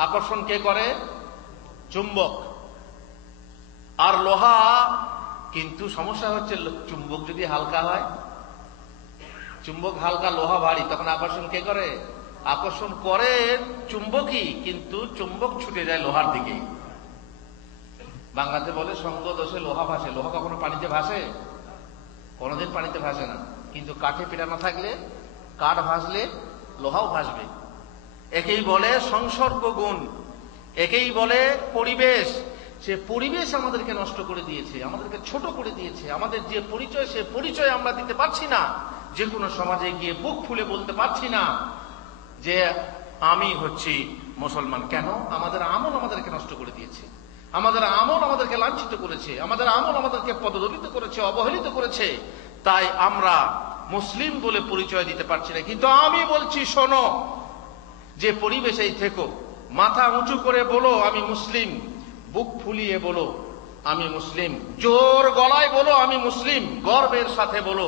আকর্ষণ কে করে? চুম্বক। আর লোহা, কিন্তু সমস্যা হচ্ছে চুম্বক যদি হালকা হয়, চুম্বক হালকা, লোহা ভারী, তখন আকর্ষণ কে করে? আকর্ষণ করে চুম্বকই, কিন্তু চুম্বক ছুটে যায় লোহার দিকে। বাংলাতে বলে সঙ্গ দোষে লোহা ভাসে। লোহা কখনো পানিতে ভাসে? কোনোদিন পানিতে ভাসে না। কিন্তু কাঠে পেটানো থাকলে, কাঠ ভাসলে লোহাও ভাসবে। একেই বলে সংসর্গ গুণ, একেই বলে পরিবেশ। সে পরিবেশ আমাদেরকে নষ্ট করে দিয়েছে, আমাদেরকে ছোট করে দিয়েছে। আমাদের যে পরিচয়, সে পরিচয় আমরা দিতে পারছি না। যে কোনো সমাজে গিয়ে বুক ফুলে বলতে পারছি না যে আমি হচ্ছি মুসলমান। কেন? আমাদের আমল আমাদেরকে নষ্ট করে দিয়েছে, আমাদের আমল আমাদেরকে লাঞ্ছিত করেছে, আমাদের আমল আমাদেরকে পদদলিত করেছে, অবহেলিত করেছে। তাই আমরা মুসলিম বলে পরিচয় দিতে পারছি না। কিন্তু আমি বলছি, শোনো, যে পরিবেশেই থেকো, মাথা উঁচু করে বলো আমি মুসলিম, বুক ফুলিয়ে বলো আমি মুসলিম, জোর গলায় বলো আমি মুসলিম, গর্বের সাথে বলো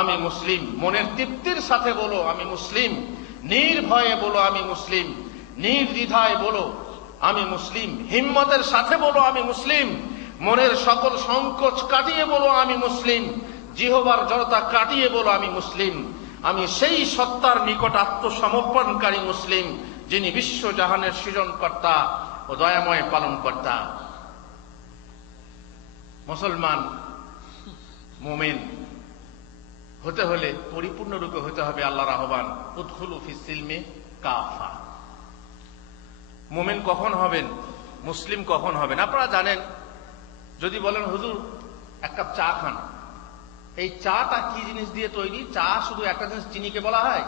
আমি মুসলিম, মনের তৃপ্তির সাথে বলো আমি মুসলিম, নির্ভয়ে বলো আমি মুসলিম, নির্দ্বিধায় বলো আমি মুসলিম, হিম্মতের সাথে বলো আমি মুসলিম, মনের সকল সংকোচ কাটিয়ে বলো আমি মুসলিম, জিহ্বার জড়তা কাটিয়ে বলো আমি মুসলিম। আমি সেই সত্তার নিকট আত্মসমর্পণকারী মুসলিম, যিনি বিশ্বজাহানের সৃজনকর্তা ও দয়াময় পালনকর্তা। মুসলমান মুমিন হতে হলে পরিপূর্ণরূপে হতে হবে আল্লাহর আহ্বান, উদখুলু ফিস সিলমি কাফা। মুমিন কখন হবেন, মুসলিম কখন হবেন? আপনারা জানেন, যদি বলেন হুজুর এক কাপ চা খান, এই চাটা কি জিনিস দিয়ে তৈরি? চা শুধু একটা জিনিস, চিনিকে বলা হয়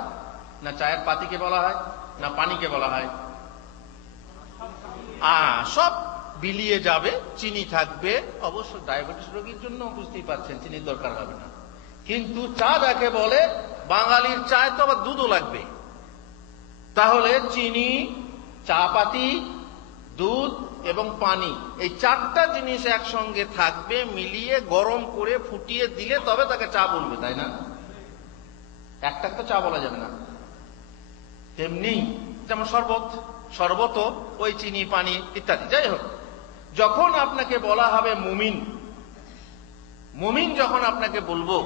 না, চায়ের পাতিকে বলা হয় না, পানিকে বলা হয়? সব বিলিয়ে যাবে, চিনি থাকবে। অবশ্য ডায়াবেটিস রোগীর জন্য বুঝতেই পারছেন চিনির দরকার হবে না। কিন্তু চা যাকে বলে, বাঙালির চায় তো আবার দুধও লাগবে। তাহলে চিনি, চা পাতি, দুধ এবং পানি, এই চারটা জিনিস একসঙ্গে থাকবে, মিলিয়ে গরম করে ফুটিয়ে দিলে তবে তাকে চা বলবে, তাই না? একটা একটা চা বলা যাবে না। তেমনি যেমন শরবত, শরবত ওই চিনি, পানি ইত্যাদি। যাই হোক, যখন আপনাকে বলা হবে মুমিন, মুমিন যখন আপনাকে বলবো,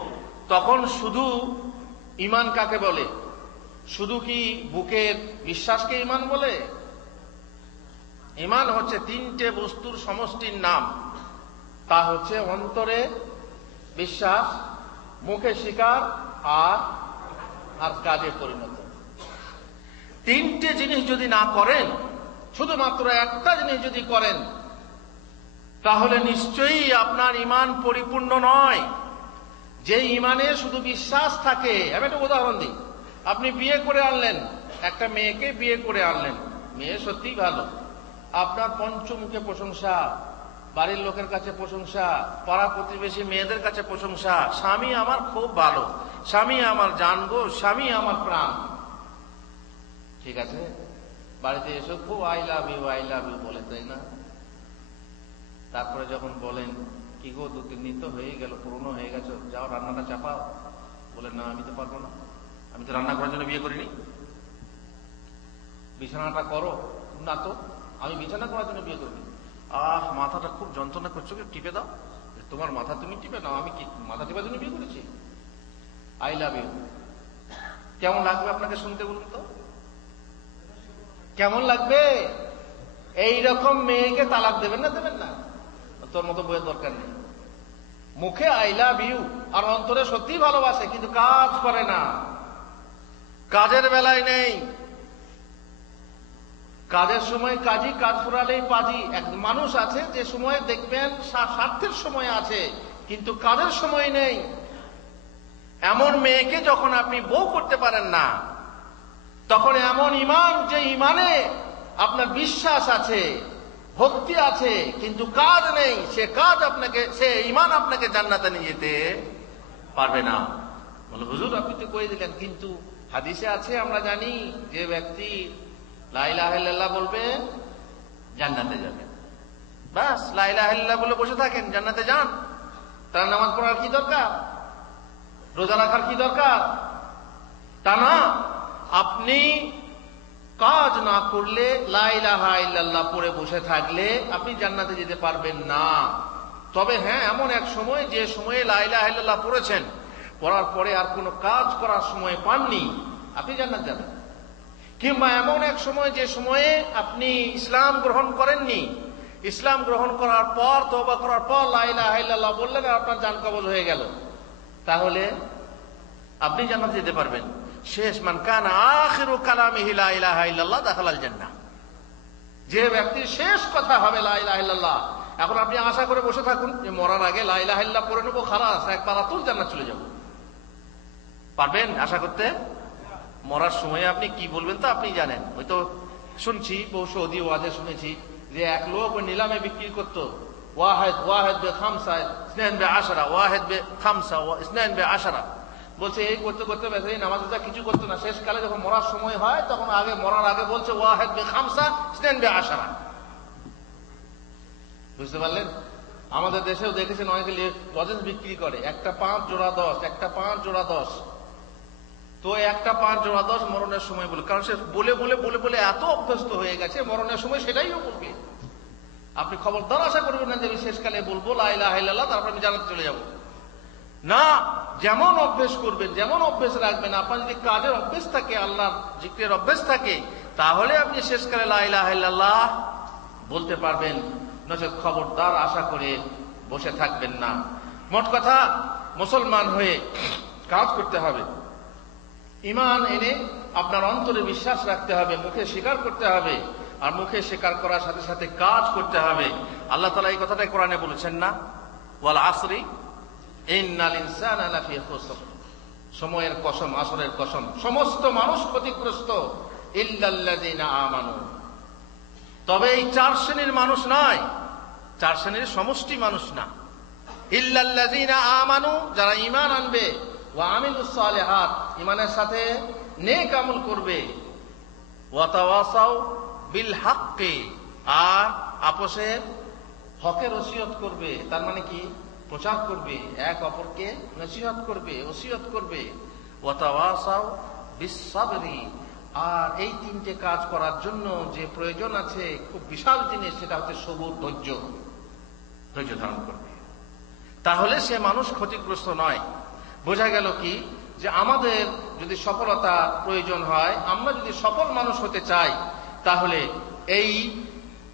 তখন শুধু ঈমান কাকে বলে? শুধু কি বুকের বিশ্বাসকে ঈমান বলে? ঈমান হচ্ছে তিনটে বস্তুর সমষ্টির নাম। তা হচ্ছে অন্তরে বিশ্বাস, মুখে স্বীকার, আর কাজে পরিণত। তিনটে জিনিস যদি না করেন, শুধুমাত্র একটা জিনিস যদি করেন, তাহলে নিশ্চয়ই আপনার ঈমান পরিপূর্ণ নয়। যে ঈমানে শুধু বিশ্বাস থাকে, আমি একটা উদাহরণ দিই। আপনি বিয়ে করে আনলেন, একটা মেয়েকে বিয়ে করে আনলেন, মেয়ে সত্যিই ভালো, আপনার পঞ্চমুখে প্রশংসা, বাড়ির লোকের কাছে প্রশংসা, পাড়া প্রতিবেশী মেয়েদের কাছে প্রশংসা, স্বামী আমার খুব ভালো, স্বামী আমার জানগো, স্বামী আমার প্রাণ। ঠিক আছে, বাড়িতে এসে খুব I love you, I love you বলে, তাই না? তারপরে যখন বলেন কি গো, 2-3 দিন তো হয়ে গেল, পুরনো হয়ে গেছে, যাও রান্নাটা চাপাও, বলে না আমি তো পারবো না, আমি তো রান্না করার জন্য বিয়ে করিনি। বিছানাটা করো, না তো আমি বিছানা করার জন্য বিয়ে করিনি। মাথাটা খুব যন্ত্রণা করছো, টিপে দাও। তোমার মাথা তুমি টিপে নাও, আমি কি মাথা টিপার জন্য বিয়ে করেছি? I love you. কেমন লাগবে আপনাকে শুনতে, বলুন তো? কেমন লাগবে? এইরকম মেয়েকে তালাক দেবেন না, দেবেন না? তোর মতো বইয়ের দরকার নেই। মুখে আই লাভ ইউ আর অন্তরে সত্যি ভালোবাসে, কিন্তু কাজ করে না, কাজের বেলায় নেই। কাজের সময় কাজী, কাজ ফুরালেই পাজি। এক মানুষ আছে যে সময় দেখবেন স্বার্থের সময় আছে, কিন্তু কাজের সময় নেই। এমন মেয়েকে যখন আপনি বউ করতে পারেন না, তখন এমন ঈমান, যে ঈমানে আপনার বিশ্বাস আছে, ভক্তি আছে, কিন্তু কাজ নেই, সে ঈমান আপনাকে জান্নাতে নিয়ে যেতে পারবে না। বলে হুজুর আপনি তো কয়ে দিলেন, কিন্তু হাদিসে আছে, আমরা জানি যে ব্যক্তি লা ইলাহা ইল্লাল্লাহ বলবে জান্নাতে যাবে। বাস, লা ইলাহা ইল্লাল্লাহ বলে বসে থাকেন, জান্নাতে যান। তার নামাজ পড়ার কি দরকার? রোজা রাখার কি দরকার? তা না, আপনি কাজ না করলে, লা ইলাহা ইল্লাল্লাহ পড়ে বসে থাকলে আপনি জান্নাতে যেতে পারবেন না। তবে হ্যাঁ, এমন এক সময়, যে সময়ে লা ইলাহা ইল্লাল্লাহ পড়েছেন, পড়ার পরে আর কোনো কাজ করার সময় পাননি, আপনি জান্নাত যাবেন। কিংবা এমন এক সময়, যে সময়ে আপনি ইসলাম গ্রহণ করেননি, ইসলাম গ্রহণ করার পর, তওবা করার পর লা ইলাহা ইল্লাল্লাহ বললেন আর আপনার জান কবজ হয়ে গেল, তাহলে আপনি জান্নাতে যেতে পারবেন। শেষ মান কানা আখিরু কালামিহি লা ইলাহা ইল্লাল্লাহ দাখালাল জান্নাহ। যে ব্যক্তির শেষ কথা হবে লা ইলাহা ইল্লাল্লাহ, এখন আপনি আশা করে বসে থাকুন যে মরার আগে লা ইলাহা ইল্লাল্লাহ পড়ে নেবো, খালাস একবার আতুল জান্নাত চলে যাব। পারবেন আশা করতে? মরার সময় আপনি কি বলবেন তো আপনি জানেন। হয়তো শুনছি, বহু সৌদি ওয়াজে শুনেছি যে এক লোক ওই নিলামে বিক্রি করতো, ওয়াহেদ বে খামসা ইসনাইন বে আশারা, ওয়াহেদ বে খামসা ইসনাইন বে আশারা। বলছে এই করতে করতে ব্যাস এই নামাজ যা কিছু করতো না, শেষকালে যখন মরার সময় হয় তখন আগে মরার আগে বলছে ওয়াহেদ বে খামসা স্নেন বে আশারা। বুঝতে পারলেন? আমাদের দেশেও দেখেছেন অনেকে লজেন্স বিক্রি করে, একটা 5 জোড়া 10, একটা 5 জোড়া 10। তো একটা 5 জোড়া 10 মরণের সময় বলে, কারণ সে বলে বলে বলে বলে এত অভ্যস্ত হয়ে গেছে, মরণের সময় সেটাইও বলবে। আপনি খবরদার আশা করবেন না যে আমি শেষকালে বলবো লা ইলাহা ইল্লাল্লাহ, তারপর আমি জান্নাতে চলে যাব না। যেমন অভ্যেস করবেন, যেমন অভ্যেস রাখবেন, আপনার যদি কাজের অভ্যেস থাকে, আল্লাহর জিক্রের অভ্যেস থাকে, তাহলে আপনি শেষকালে লা ইলাহা ইল্লাল্লাহ বলতে পারবেন। নচেত খবরদার আশা করে বসে থাকবেন না। মোট কথা, মুসলমান হয়ে কাজ করতে হবে, ঈমান এনে আপনার অন্তরে বিশ্বাস রাখতে হবে, মুখে স্বীকার করতে হবে, আর মুখে স্বীকার করার সাথে সাথে কাজ করতে হবে। আল্লাহ তাআলা এই কথাটাই কোরআনে বলেছেন না, ওয়াল আসরি ইন্নাল ইনসানা লাফি খুসর। সময়ের কসম, আসরের কসম, সমস্ত মানুষ ক্ষতিগ্রস্ত, ইল্লাল্লাযিনা আমানু। তবে এই 4 শ্রেণীর মানুষ নয়, 4 শ্রেণীর সমষ্টি মানুষ না। ইল্লাল্লাযিনা আমানু, যারা ঈমান আনবে, ওয়া আমিলুস সালিহাত, ঈমানের সাথে নেক আমল করবে, ওয়া তাওয়াসাউ বিল হাক্কি, আর আপোষে হকের ওসিয়ত করবে। তার মানে কি? প্রচার করবে, এক অপরকে নসিহত করবে, ওসিয়ত করবে। ওয়া তাওয়াসাউ বিস সাবরি, আর এই 3টে কাজ করার জন্য যে প্রয়োজন আছে, খুব বিশাল জিনিস, সেটা হচ্ছে সবুর, ধৈর্য। ধৈর্য ধারণ করবে, তাহলে সে মানুষ ক্ষতিগ্রস্ত নয়। বোঝা গেল কি, যে আমাদের যদি সফলতা প্রয়োজন হয়, আমরা যদি সফল মানুষ হতে চাই, তাহলে এই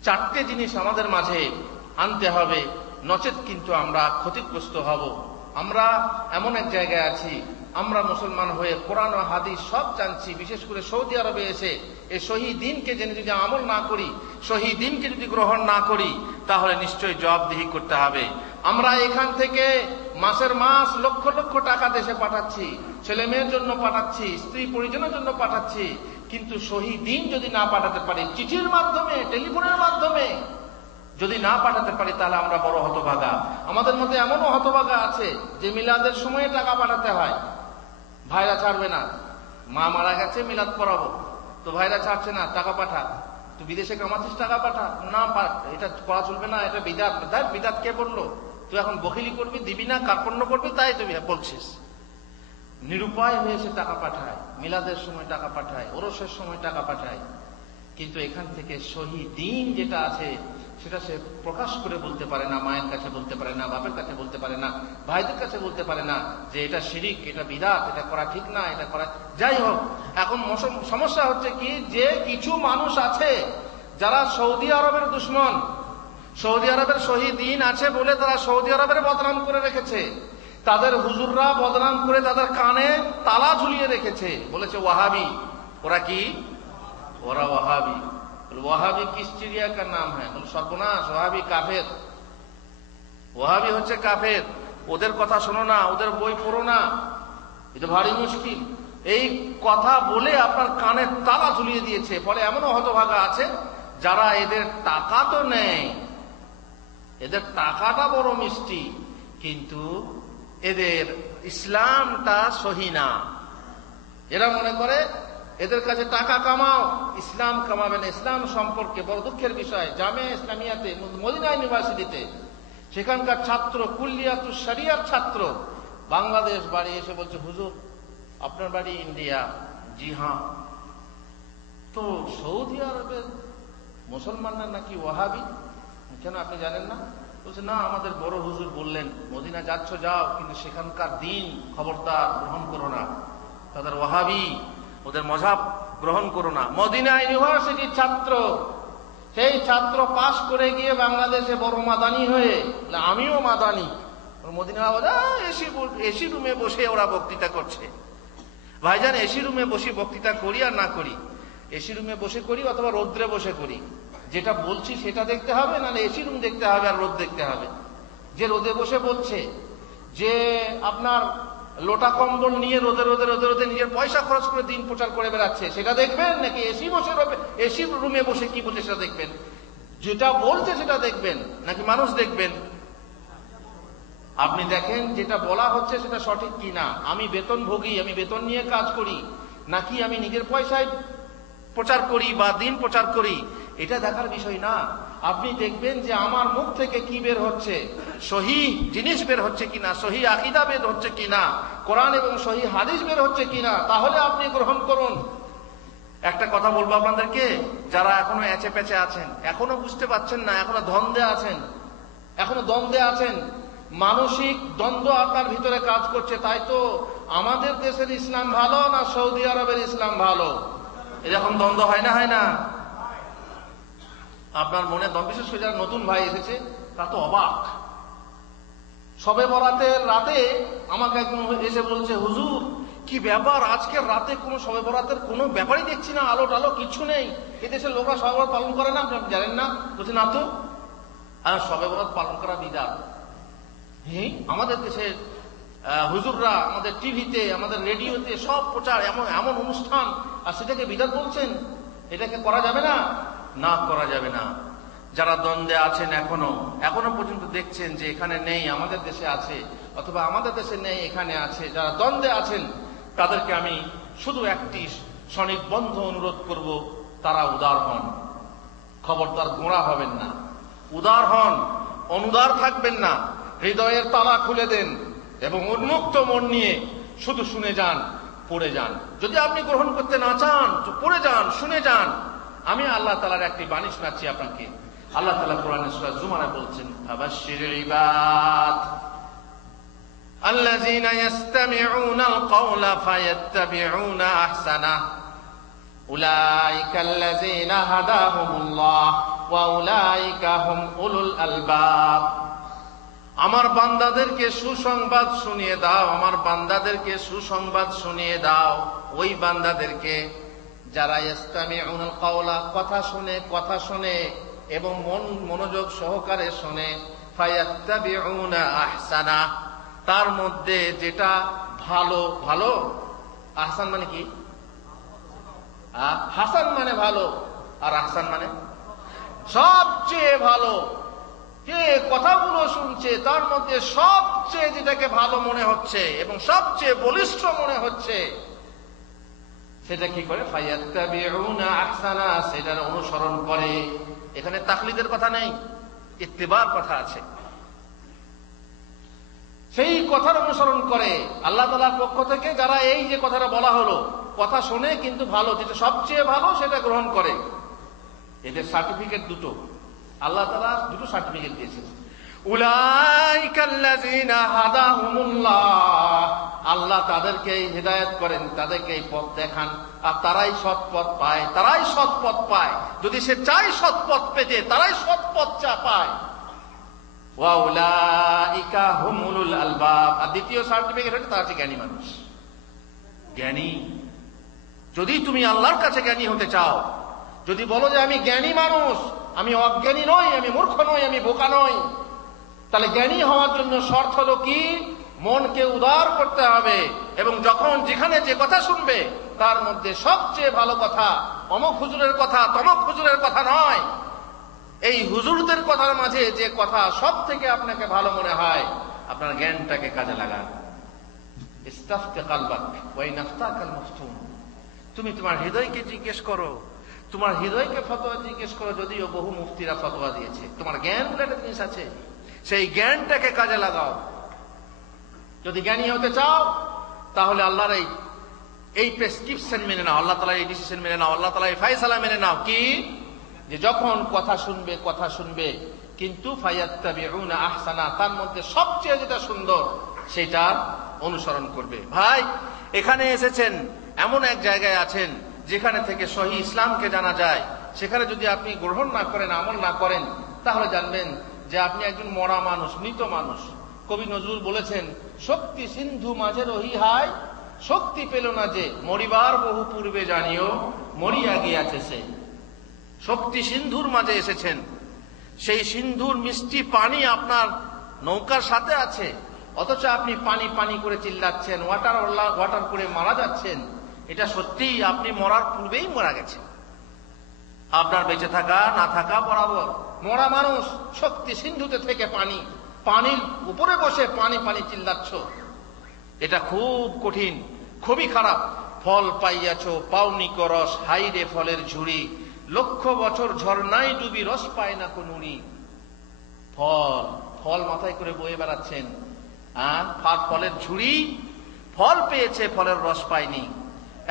4টে জিনিস আমাদের মাঝে আনতে হবে, নচেত কিন্তু আমরা ক্ষতিগ্রস্ত হব। আমরা এমন এক জায়গায় আছি, আমরা মুসলমান হয়ে কোরআন ও হাদিস সব জানছি, বিশেষ করে সৌদি আরবে এসে এই সহি দ্বীনকে জেনে যদি আমল না করি, সহি দ্বীনকে যদি গ্রহণ না করি, তাহলে নিশ্চয়ই জবাবদিহি করতে হবে। আমরা এখান থেকে মাসের মাস লক্ষ লক্ষ টাকা দেশে পাঠাচ্ছি, ছেলে মেয়ের জন্য পাঠাচ্ছি, স্ত্রী পরিজনের জন্য পাঠাচ্ছি, কিন্তু সহি দ্বীন যদি না পাঠাতে পারি, চিঠির মাধ্যমে, টেলিফোনের মাধ্যমে যদি না পাঠাতে পারি, তাহলে আমরা বড় হতভাগা। আমাদের মধ্যে এমনও হতভাগা আছে যে মিলাদের সময়ে টাকা পাঠাতে হয়, ভাইরা ছাড়বে না, মা মারা গেছে মিলাদ পড়াবো, তো ভাইরা ছাড়ছে না, টাকা পাঠা, তুই বিদেশে কামাচ্ছিস টাকা পাঠা, না এটা করা চলবে না, এটা বিদাত। দেখ বিদাত কে বললো? তুই এখন বখিলি করবি, দিবি না, কার্পণ্য করবি, তাই তুই বলছিস। নিরুপায় হয়ে সে টাকা পাঠায়, মিলাদের সময় টাকা পাঠায়, ওরসের সময় টাকা পাঠায়, কিন্তু এখান থেকে সহি দ্বীন যেটা আছে সেটা সে প্রকাশ করে বলতে পারে না, মায়ের কাছে বলতে পারে না, বাপের কাছে বলতে পারে না, ভাইদের কাছে বলতে পারে না যে এটা শিরিক, এটা বিদআত, এটা করা ঠিক না, এটা করা। যাই হোক, এখন সমস্যা হচ্ছে কি, যে কিছু মানুষ আছে যারা সৌদি আরবের দুশমন, সৌদি আরবের সহি দ্বীন আছে বলে তারা সৌদি আরবের বদনাম করে রেখেছে, তাদের হুজুররা বদনাম করে তাদের কানে তালা ঝুলিয়ে রেখেছে, বলেছে ওয়াহাবি। ওরা কি? ওরা ওয়াহাবি। ওয়াহাবি কিস চিড়িয়া কা নাম হ্যাঁ? সর্বনাশ, ওয়াহাবি কাফের। ওয়াহাবি হচ্ছে কাফের, ওদের কথা শোনো না, ওদের বই পড়ো না, এটা ভারী মুশকিল। এই কথা বলে আপনার কানে তালা ঝুলিয়ে দিয়েছে। ফলে এমনও হতভাগা আছে যারা এদের টাকা তো নেয়, এদের টাকাটা বড় মিষ্টি, কিন্তু এদের ইসলামটা সহি না। এরা মনে করে এদের কাছে টাকা কামাও, ইসলাম কামাবে না। ইসলাম সম্পর্কে বড় দুঃখের বিষয়, জামিয়া ইসলামিয়াতে, মদিনা ইউনিভার্সিটিতে সেখানকার ছাত্র, কুল্লিয়াতুশ শরিয়ার ছাত্র, বাংলাদেশ বাড়ি এসে বলছে, হুজুর আপনার বাড়ি ইন্ডিয়া? জি হ্যাঁ। তো সৌদি আরবের মুসলমানরা নাকি ওয়াহাবি, কেন আপনি জানেন না? বলছে না, আমাদের বড় হুজুর বললেন মদিনা যাচ্ছ যাও, কিন্তু সেখানকার দিন খবরদার গ্রহণ করো না, তাদের ওয়াহাবি, ওদের মজাব গ্রহণ করো না। মদিনা ইউনিভার্সিটির ছাত্র, সেই ছাত্র পাশ করে গিয়ে বাংলাদেশে বড় মাদানি হয়ে, আমিও মাদানি, মদিনা এসি রুমে বসে ওরা বক্তৃতা করছে। ভাইজান, এসি রুমে বসে বক্তৃতা করি আর না করি, এসি রুমে বসে করি অথবা রৌদ্রে বসে করি, যেটা বলছি সেটা দেখতে হবে, না এসি রুম দেখতে হবে আর রোদ দেখতে হবে। যে রোদে বসে বলছে, যে আপনার লোটা কম্বল নিয়ে রোদে রোদে রোদে রোদে নিজের পয়সা খরচ করে দিন প্রচার করে বেড়াচ্ছে, সেটা দেখবেন? নাকি এসি রুমে বসে কি বলছে সেটা দেখবেন? যেটা বলছে সেটা দেখবেন নাকি মানুষ দেখবেন? আপনি দেখেন যেটা বলা হচ্ছে সেটা সঠিক কিনা, আমি বেতনভোগী, আমি বেতন নিয়ে কাজ করি, নাকি আমি নিজের পয়সায় প্রচার করি বা দিন প্রচার করি, এটা দেখার বিষয় না। আপনি দেখবেন যে আমার মুখ থেকে কি বের হচ্ছে, সহিহ জিনিস বের হচ্ছে কিনা, সহিহ আকীদা বের হচ্ছে কিনা, কোরআন এবং সহিহ হাদিস বের হচ্ছে কিনা, তাহলে আপনি গ্রহণ করুন। একটা কথা বলবো আপনাদেরকে, যারা এখনো এচে পেচে আছেন, এখনো বুঝতে পারছেন না, এখনো দ্বন্দ্বে আছেন, মানসিক দ্বন্দ্ব আপনার ভিতরে কাজ করছে, তাই তো আমাদের দেশের ইসলাম ভালো না সৌদি আরবের ইসলাম ভালো, এরকম দ্বন্দ্ব হয় না? আপনার মনে বিশেষ করে যারা নতুন ভাই এসেছে তা তো অবাক। শবে বরাতের রাতে আমাকে একজন এসে বলছে, হুজুর কি ব্যাপার, আজকের রাতে কোনো শবে বরাতের কোনো ব্যাপারই দেখছি না, আলো টালো কিচ্ছু নেই, এদেশের লোকরা শবে বরাত পালন করে না, আপনি জানেন না? বলছে না তো। আর শবে বরাত পালন করা বিদআত। হ্যাঁ, আমাদের দেশের হুজুররা আমাদের টিভিতে, আমাদের রেডিওতে সব প্রচার, এমন অনুষ্ঠান, আর সেটাকে বিদআত বলছেন, এটাকে করা যাবে না? না, করা যাবে না। যারা দ্বন্দ্বে আছেন এখনো পর্যন্ত দেখছেন যে এখানে নেই, আমাদের দেশে আছে, অথবা আমাদের দেশে নেই এখানে আছে, যারা দ্বন্দ্বে আছেন তাদেরকে আমি শুধু একটি স্বনির্বন্ধ অনুরোধ করব, তারা উদার হন, খবরদার গোঁড়া হবেন না, উদার হন, অনুদার থাকবেন না, হৃদয়ের তালা খুলে দেন এবং উন্মুক্ত মন নিয়ে শুধু শুনে যান, পড়ে যান। যদি আপনি গ্রহণ করতে না চান তো পড়ে যান, শুনে যান। আমি আল্লাহ তাআলার একটি বাণী শোনাচ্ছি আপনাকে। আল্লাহ তাআলা কোরআনে সূরা জুমারে বলছেন, ফাবাশশিরিল ইবাদ আল্লাযীনা ইসতামিউনাল কাওলা ফায়াত্তাবিউনা আহসানাহ উলাইকাল্লাযীনা হাদাহুমুল্লাহ ওয়া উলাইকা হুম উলুল আলবাব। আমার বান্দাদেরকে সুসংবাদ শুনিয়ে দাও, আমার বান্দাদেরকে সুসংবাদ শুনিয়ে দাও, ওই বান্দাদেরকে যারা ইসতামিউনাল কাওলা, কথা শুনে এবং মনোযোগ সহকারে শুনে, ফায়াত্তাবিউনা আহসানা, তার মধ্যে যেটা ভালো, আহসান মানে কি? হাসান মানে ভালো, আর আহসান মানে সবচেয়ে ভালো। যে কথাগুলো শুনছে তার মধ্যে সবচেয়ে যেটাকে ভালো মনে হচ্ছে এবং সবচেয়ে বলিষ্ঠ মনে হচ্ছে, সেটা কি করে? ফায়াত্তাবিউনা আহসানা, সেটার অনুসরণ করে। এখানে তাকলিদের কথা নেই, ইত্তিবার কথা আছে। সেই কথার অনুসরণ করে আল্লাহ তাআলার পক্ষ থেকে যারা এই যে কথাটা বলা হলো, কথা শোনে কিন্তু ভালো, যেটা সবচেয়ে ভালো সেটা গ্রহণ করে। এদের সার্টিফিকেট দুটো, আল্লাহ তাআলা দুটো সার্টিফিকেট দিয়েছেন। উলাইকাল্লাযীনা হাদাহুমুল্লাহ, আল্লাহ তাদেরকে হিদায়াত করেন, তাদেরকে এই পথ দেখান, আর তারাই সৎ পথ পায়। যদি সে চায় সৎ পথ পেতে, তারাই সৎ পথ পায়। ওয়া উলাইকা হুম উলুল আলবাব। আর দ্বিতীয় সার্টিফিকেট হচ্ছে তারা হচ্ছে জ্ঞানী মানুষ। জ্ঞানী, যদি তুমি আল্লাহর কাছে জ্ঞানী হতে চাও, যদি বলো যে আমি জ্ঞানী মানুষ, আমি অজ্ঞানী নই, আমি মূর্খ নই, আমি বোকা নই, তাহলে জ্ঞানী হওয়ার জন্য শর্ত হলো কি? মনকে উদার করতে হবে, এবং যখন যেখানে যে কথা শুনবে তার মধ্যে সবচেয়ে ভালো কথা অমুক হুজুরের কথা, তমুক হুজুরের কথা নয়, এই হুজুরদের কথার মাঝে যে কথা সব থেকে আপনাকে ভালো মনে হয়, আপনার জ্ঞানটাকে কাজে লাগান। ইস্তাফতি কালবাক ওয়া ইন আফতাকাল মাফতুন। তুমি তোমার হৃদয়কে জিজ্ঞেস করো, তোমার হৃদয়কে ফতোয়া জিজ্ঞেস করো, যদিও বহু মুফতিরা ফতোয়া দিয়েছে। তোমার জ্ঞান বলে একটা জিনিস আছে, সেই জ্ঞানটাকে কাজে লাগাও। যদি জ্ঞানী হতে চাও তাহলে আল্লাহর এই প্রেসক্রিপশন মেনে নাও, আল্লাহ তাআলার এই ডিসিশন মেনে নাও, আল্লাহ তাআলার এই ফয়সালা মেনে নাও। কি? যে যখন কথা শুনবে কিন্তু ফায়াত্তাবিউনা আহসানা, তার মধ্যে সবচেয়ে যেটা সুন্দর সেটার অনুসরণ করবে। ভাই, এখানে এসেছেন, এমন এক জায়গায় আছেন যেখানে থেকে সহি ইসলামকে জানা যায়, সেখানে যদি আপনি গ্রহণ না করেন, আমল না করেন, তাহলে জানবেন যে আপনি একজন মরা মানুষ, মৃত মানুষ। কবি নজরুল বলেছেন, শক্তি সিন্ধু মাঝে রহি হায়, শক্তি পেল না যে, মরিবার বহু পূর্বে জানিও, মরিয়া গিয়াছে সে। শক্তি সিন্ধুর মাঝে এসেছেন, সেই সিন্ধুর মিষ্টি পানি আপনার নৌকার সাথে আছে, অথচ আপনি পানি পানি করে চিল্লাচ্ছেন, ওয়াটার করে মারা যাচ্ছেন। এটা সত্যিই আপনি মরার পূর্বেই মারা গেছেন। আপনার বেঁচে থাকা না থাকা বরাবর। মরা মানুষ, শক্তি সিন্ধুতে থেকে পানি, পানির উপরে বসে পানি পানি চিল্লাচ্ছ, এটা খুব কঠিন, খুবই খারাপ। ফল পাইয়াছ পাওনি করস, হাইরে ফলের ঝুড়ি, লক্ষ বছর ঝর্ণায় ডুবি রস পায় না কোনুরি। ফল ফল মাথায় করে বয়ে বেড়াচ্ছেন, ফলের ঝুড়ি, ফল পেয়েছে ফলের রস পায়নি।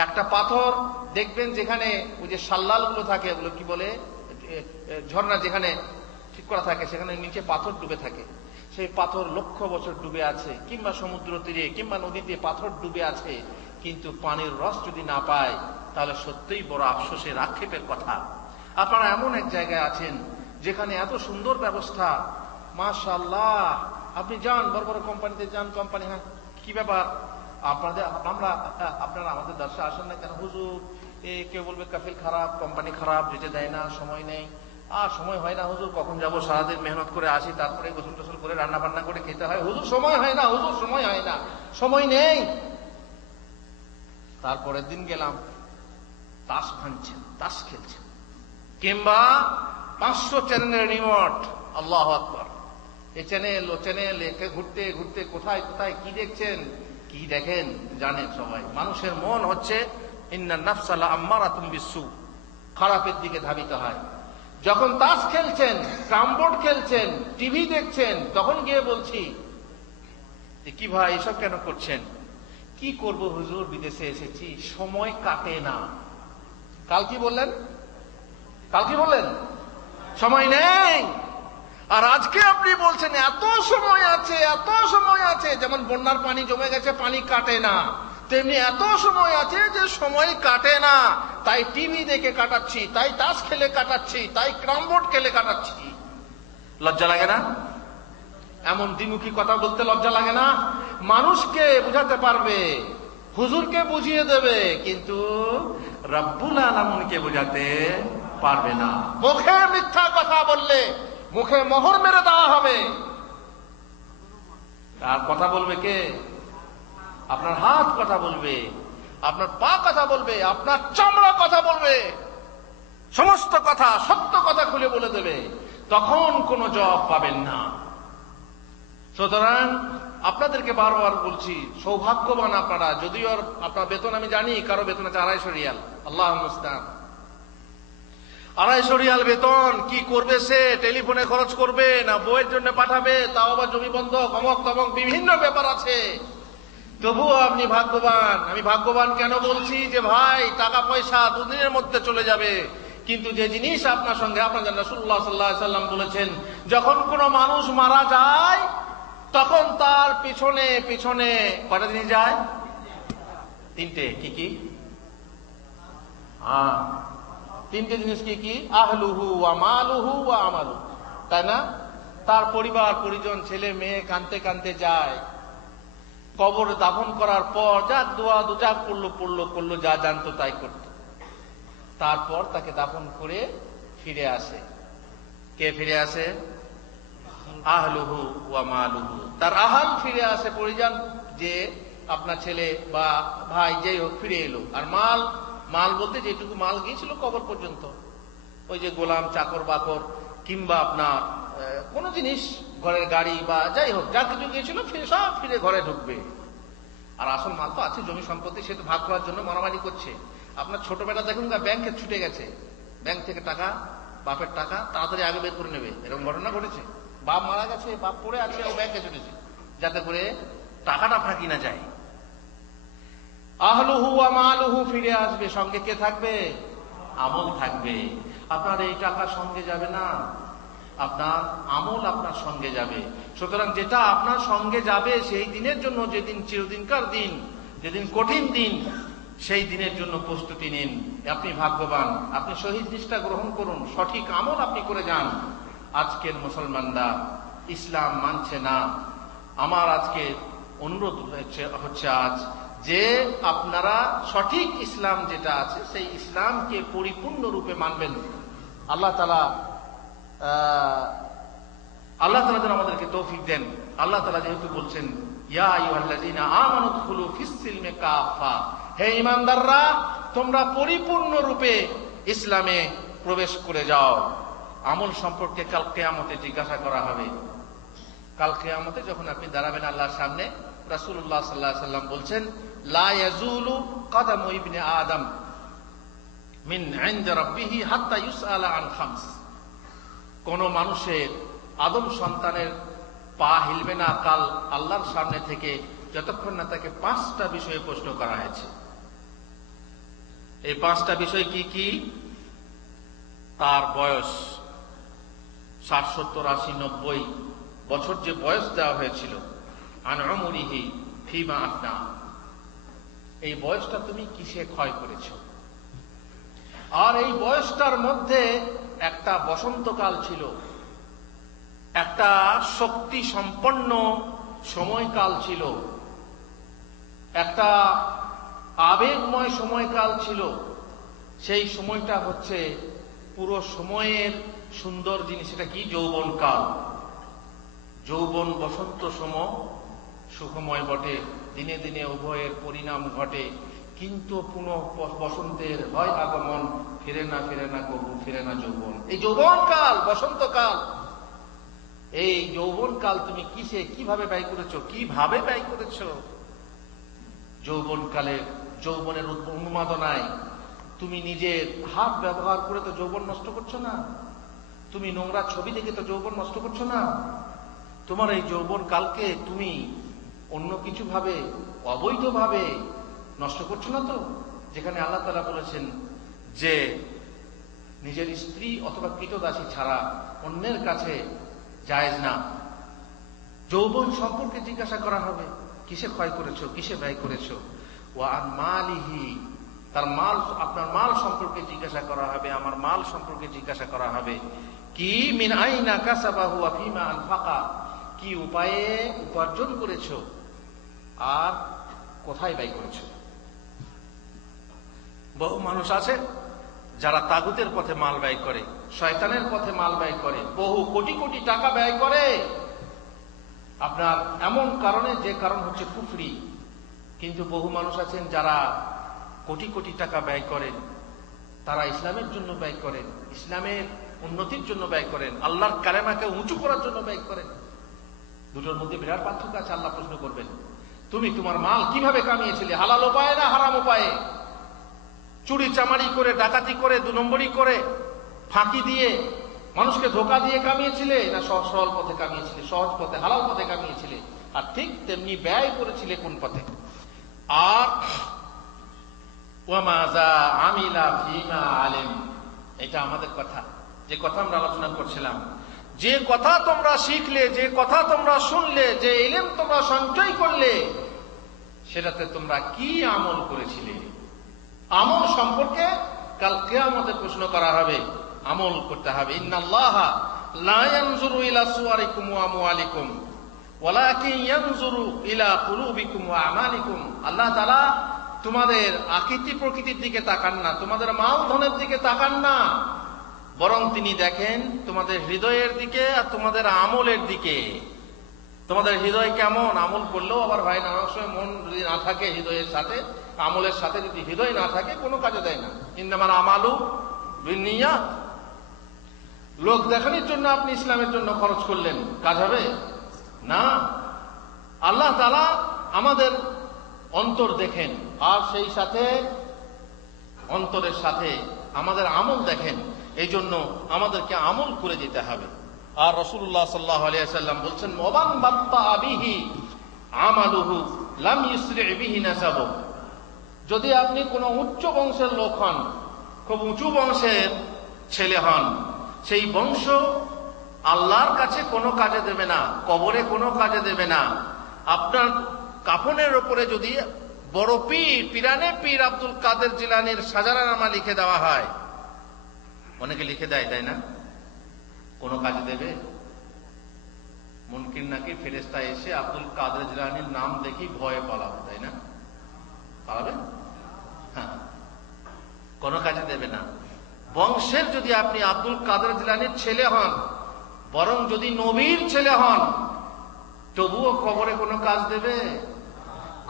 একটা পাথর দেখবেন যেখানে ওই যে শাল্লাল গুলো থাকে, ওগুলো কি বলে, ঝর্ণা যেখানে ঠিক করা থাকে, সেখানে নিচে পাথর ডুবে থাকে। সেই পাথর লক্ষ বছর ডুবে আছে, কিংবা সমুদ্র তীরে কিংবা নদীতে পাথর ডুবে আছে, কিন্তু পানির রস যদি না পায় তাহলে সত্যিই বড় আফসোসের, আক্ষেপের কথা। আপনারা এমন এক জায়গায় আছেন যেখানে এত সুন্দর ব্যবস্থা, মাশাআল্লাহ, আপনি যান বড় বড় কোম্পানিতে যান, কোম্পানি, হ্যাঁ কি ব্যাপার আপনারা আমাদের দর্শে আসেন না কেন হুজুর? কেউ বলবে কাফিল খারাপ, কোম্পানি খারাপ, যেতে দেয় না, সময় নেই। সময় হয় না হুজুর, কখন যাবো, সারাদিন মেহনত করে আসি, তারপরে গোসল টোসল করে রান্না বান্না করে খেতে হয়, হুজুর সময় হয় না, হুজুর সময় হয় না, সময় নেই। তারপরের দিন গেলাম, তাস ভাঙছেন, তাস খেলছেন, কিংবা 500 চ্যানেলের রিমোট, আল্লাহু আকবার, এই চ্যানেল ও চ্যানেল, একে ঘুরতে ঘুরতে কোথায় কোথায় কি দেখছেন, কি দেখেন জানেন সবাই। মানুষের মন হচ্ছে ইন্নান নাফসা লাআম্মারাতুম বিসসু, খারাপের দিকে ধাবিত হয়। যখন তাস খেলছেন, ক্যারমবোর্ড খেলছেন, টিভি দেখছেন, তখন গিয়ে বলছি কি ভাই এসব কেন করছেন? কি করব হুজুর, বিদেশে এসেছি, সময় কাটে না। কাল কি বললেন? সময় নেই। আর আজকে আপনি বলছেন এত সময় আছে, এত সময় আছে। যেমন বন্যার পানি জমে গেছে, পানি কাটে না, তেমনি এত সময় আছে যে সময় কাটে না। তাই টিভি দেখে কাটাচ্ছি, তাই তাস খেলে কাটাচ্ছি, তাই ক্যারমবোর্ড খেলে কাটাচ্ছি। লজ্জা লাগে না? এমন দ্বিমুখী কথা বলতে লজ্জা লাগে না? মানুষকে বুঝাতে পারবে, হুজুরকে বুঝিয়ে দেবে, কিন্তু রব্বুল আলামিনকে বুঝাতে পারবে না। মুখে মিথ্যা কথা বললে মুখে মোহর মেরে দেওয়া হবে। আর কথা বলবে কে? আপনার হাত কথা বলবে, আপনার পা কথা বলবে, আপনার চামড়া কথা বলবে, সমস্ত কথা, সত্য কথা খুলে বলে দেবে, তখন কোনো জবাব পাবেন না। সুতরাং আপনাদেরকে বারবার বলছি, সৌভাগ্যবান আপনারা। যদিও আপনার বেতন আমি জানি, কারো বেতন আছে 250 রিয়াল, আল্লাহুল মুস্তাআন। 250 রিয়াল বেতন, কি করবে সে? টেলিফোনে খরচ করবে না বইয়ের জন্য পাঠাবে, তাও আবার জমি বন্ধক, অমক তমক বিভিন্ন ব্যাপার আছে। তবুও আপনি ভাগ্যবান। আমি ভাগ্যবান কেন বলছি? যে ভাই টাকা পয়সা দুদিনের মধ্যে চলে যাবে, কিন্তু যে জিনিস আপনার সঙ্গে, আপনার রাসূলুল্লাহ সাল্লাল্লাহু আলাইহি ওয়াসাল্লাম বলেছেন, যখন কোনো মানুষ মারা যায় তখন তার পিছনে পিছনে কয়টা জিনিস যায়? 3টে। কি কি? 3টে জিনিস। কি কি? আহলুহু ওয়া মালুহু ওয়া আমালু, তাই না? তার পরিবার পরিজন, ছেলে মেয়ে কাঁদতে কাঁদতে যায়। কবরে দাফন করার পর যা দোয়া যা করলো, যা জানতো তাই করত। তারপর তাকে দাফন করে ফিরে আসে। কে ফিরে আসে? আহলুহু ওয়া মালুহু, তার আহাল ফিরে আসে, পরিজন, যে আপনার ছেলে বা ভাই যেই হোক ফিরে এলো। আর মাল বলতে যেটুকু মাল গিয়েছিল কবর পর্যন্ত, ওই যে গোলাম, চাকর বাকর, কিংবা আপনার কোন জিনিস, ঘরের গাড়ি বা যাই হোক, যা কিছু গিয়েছিল সব ফিরে ঘরে ঢুকবে। আর আসল মাল তো আছে, জমি সম্পত্তি, সে তো ভাগ করার জন্য মারামারি করছে। আপনার ছোট বেটা দেখুন ব্যাংকে ছুটে গেছে, ব্যাংক থেকে টাকা, বাপের টাকা তাড়াতাড়ি আগে বের করে নেবে, এরকম ঘটনা ঘটেছে। বাপ মারা গেছে, বাপ পড়ে আছে, ও ব্যাংকে ছুটেছে যাতে করে টাকাটা ফাঁকি না যায়। আহলুহু ওয়া মালুহু ফিরে আসবে, সঙ্গে কে থাকবে? আমল থাকবে। আপনার এই টাকা সঙ্গে যাবে না, আপনার আমল আপনার সঙ্গে যাবে। সুতরাং যেটা আপনার সঙ্গে যাবে সেই দিনের জন্য, যেদিন চিরদিনকার দিন, যেদিন কঠিন দিন, সেই দিনের জন্য প্রস্তুতি নিন। আপনি ভাগ্যবান, আপনি শহীদ নিষ্ঠা গ্রহণ করুন, সঠিক আমল আপনি করে যান। আজকের মুসলমানরা ইসলাম মানছে না। আমার আজকে অনুরোধ হচ্ছে আজ যে আপনারা সঠিক ইসলাম যেটা আছে সেই ইসলামকে পরিপূর্ণ রূপে মানবেন। আল্লাহ তাআলা যেন আমাদেরকে তৌফিক দেন। আল্লাহ তাআলা যেহেতু বলছেন, ইয়া আইয়ুহাল্লাযীনা আমানু দুখুলু ফিস-সিলমি কাফা, হে ঈমানদাররা তোমরা পরিপূর্ণ রূপে ইসলামে প্রবেশ করে যাও। আমল সম্পর্কে কাল কিয়ামতে জিজ্ঞাসা করা হবে। কাল কিয়ামতে যখন আপনি দাঁড়াবেন আল্লাহর সামনে, রাসূলুল্লাহ সাল্লাল্লাহু আলাইহি ওয়াসাল্লাম বলছেন, লা ইয়াজুলু কাদামু ইবনে আদম মিন ইনদা রাব্বিহি হাত্তা ইউসআলা আন খামস। কোন মানুষের, আদম সন্তানের পা হিলবে না কাল আল্লাহর সামনে থেকে যতক্ষণ না তাকে 5টা বিষয়ে প্রশ্ন করা হয়েছে। এই 5টা বিষয় কি কি? তার বয়স 60, 70, 80, 90 বছর যে বয়স দেওয়া হয়েছিল, আন উমরিহি ফিমা আফনা, এই বয়সটা তুমি কিসে ক্ষয় করেছো। আর এই বয়সটার মধ্যে একটা বসন্তকাল ছিল, একটা শক্তি সম্পন্ন সময়কাল ছিল, একটা আবেগময় সময়কাল ছিল। সেই সময়টা হচ্ছে পুরো সময়ের সুন্দর জিনিস। এটা কি? যৌবনকাল। যৌবন বসন্ত সম সুখময় বটে, দিনে দিনে উভয়ের পরিণাম ঘটে, কিন্তু পুনঃ বসন্তের হয় আগমন, ফিরে না কবু ফিরে না যৌবন। এই যৌবনকাল, বসন্তকাল, এই যৌবনকাল তুমি কিসে কিভাবে ব্যয় করেছো, কিভাবে ব্যয় করেছো? যৌবনকালে যৌবনের উন্মাদনায় তুমি নিজের হাত ব্যবহার করে তো যৌবন নষ্ট করছো না, তুমি নোংরা ছবি দেখে তো যৌবন নষ্ট করছো না। তোমার এই যৌবন কালকে তুমি অন্য কিছু ভাবে, অবৈধভাবে নষ্ট করছো না তো? যেখানে আল্লাহ তাআলা বলেছেন যে নিজের স্ত্রী অথবা কৃতদাসী ছাড়া অন্যের কাছে জায়েজ না। যৌবন সম্পর্কে জিজ্ঞাসা করা হবে, কিসে ক্ষয় করেছো, কিসে ব্যয় করেছো। ওয়া আন মালিহি, তার মাল, আপনার মাল সম্পর্কে জিজ্ঞাসা করা হবে, আমার মাল সম্পর্কে জিজ্ঞাসা করা হবে। কি মিন আইনা কাসাবাহু ওয়া ফিমা আনফাকা, কি উপায়ে উপার্জন করেছো আর কোথায় ব্যয় করেছো। বহু মানুষ আছে যারা তাগুতের পথে মাল ব্যয় করে, শয়তানের পথে মাল ব্যয় করে, বহু কোটি কোটি টাকা ব্যয় করে আপনার এমন কারণে, যে কারণ হচ্ছে কুফরি। কিন্তু বহু মানুষ আছেন যারা কোটি কোটি টাকা ব্যয় করেন, তারা ইসলামের জন্য ব্যয় করেন, ইসলামের উন্নতির জন্য ব্যয় করেন, আল্লাহর কালেমাকে উঁচু করার জন্য ব্যয় করেন। দুটোর মধ্যে বিরাট পার্থক্য আছে। আল্লাহ প্রশ্ন করবেন, তুমি তোমার মাল কিভাবে কামিয়েছিলে? হালাল উপায়ে না হারাম উপায়ে? চুরি চামারি করে, ডাকাতি করে, 2 নম্বরই করে, ফাঁকি দিয়ে, মানুষকে ধোকা দিয়ে কামিয়েছিলে, না সহজ সরল পথে কামিয়েছিলে, সহজ পথে হালাল পথে কামিয়েছিলে? আর ঠিক তেমনি ব্যয় করেছিলে কোন পথে। আর ওয়ামাযা আমিলা ফিমা আলিম, এটা আমাদের কথা, যে কথা আমরা আলোচনা করছিলাম। যে কথা তোমরা শিখলে, যে কথা তোমরা শুনলে, যে ইলম তোমরা সঞ্চয় করলে, সেটাতে তোমরা কি আমল করেছিলে। আমল সম্পর্কে কাল কিয়ামতে প্রশ্ন করা হবে, আমল করতে হবে। ইন্নাল্লাহা লা ইয়ানজুরু ইলা সুওয়ারিকুম ওয়া আমওয়ালিকুম ওয়ালাকিন ইয়ানজুরু ইলা কুলুবিকুম ওয়া আমালিকুম। আল্লাহ তাআলা তোমাদের আকৃতি প্রকৃতির দিকে তাকান না, তোমাদের মাল ধনের দিকে তাকান না, বরং তিনি দেখেন তোমাদের হৃদয়ের দিকে আর তোমাদের আমলের দিকে। তোমাদের হৃদয় কেমন, আমল করলেও আবার ভাই নানান সময় মন যদি না থাকে হৃদয়ের সাথে, আমলের সাথে যদি হৃদয় না থাকে কোনো কাজে দেয় না। ইন্নামাল আমালু বিন্নিয়াত। লোক দেখানোর জন্য আপনি ইসলামের জন্য খরচ করলেন, কাজ হবে না। আল্লাহ তাআলা আমাদের অন্তর দেখেন, আর সেই সাথে অন্তরের সাথে আমাদের আমল দেখেন। এই জন্য আমাদেরকে আমল করে যেতে হবে। আর রাসূলুল্লাহ সাল্লাল্লাহু আলাইহি ওয়াসাল্লাম বলছেন, ওয়ামান বাত্তা বিহি আমালুহু লাম ইসরি বিহি নাসাবু। যদি আপনি কোনো উচ্চ বংশের লোক হন, খুব উঁচু বংশের ছেলে হন, সেই বংশ আল্লাহর কাছে কোনো কাজে দেবে না, কবরে কোনো কাজে দেবে না। আপনার কাফনের উপরে যদি বড় পীর, পিরানে পীর আব্দুল কাদের জিলানীর সাজারানামা লিখে দেওয়া হয়, অনেকে লিখে দেয়, তাই না? কোনো কাজে দেবে? মুনকির নাকি ফেরেশতা এসে আব্দুল কাদের জিলানীর নাম দেখি ভয়ে পালাবে, তাই না? পালাবে? হ্যাঁ, কোনো কাজে দেবে না। বংশের যদি আপনি আব্দুল কাদের জিলানীর ছেলে হন, বরং যদি নবীর ছেলে হন, তবুও কবরে কোনো কাজ দেবে?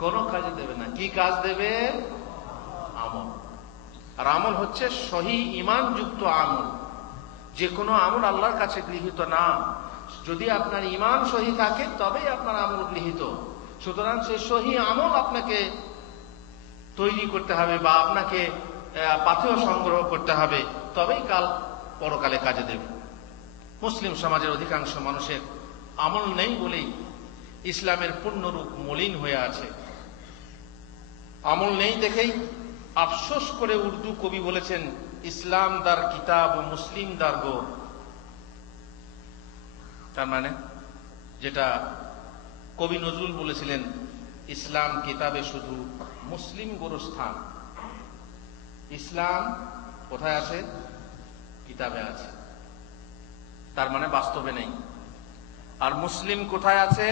কোনো কাজে দেবে না। কি কাজ দেবে? আমল। আর আমল হচ্ছে সহি ঈমান যুক্ত আমল। যে কোনো আমল আল্লাহর কাছে গৃহীত না, যদি আপনার ঈমান সহি থাকে তবেই আপনার আমল গৃহীত। সুতরাং সেই সহি আমল আপনাকে তৈরি করতে হবে বা আপনাকে পাথেয় সংগ্রহ করতে হবে, তবেই কাল পরকালে কাজে দেবে। মুসলিম সমাজের অধিকাংশ মানুষের আমল নেই বলেই ইসলামের পূর্ণরূপ মলিন হয়ে আছে। আমল নেই দেখেই আফসোস করে উর্দু কবি বলেছেন, ইসলাম দার কিতাব ও মুসলিম দার গো। তার মানে যেটা কবি নজরুল বলেছিলেন, ইসলাম কিতাবে শুধু, মুসলিম গোরস্থান। ইসলাম কোথায় আছে? কিতাবে আছে, তার মানে বাস্তবে নেই। আর মুসলিম কোথায় আছে?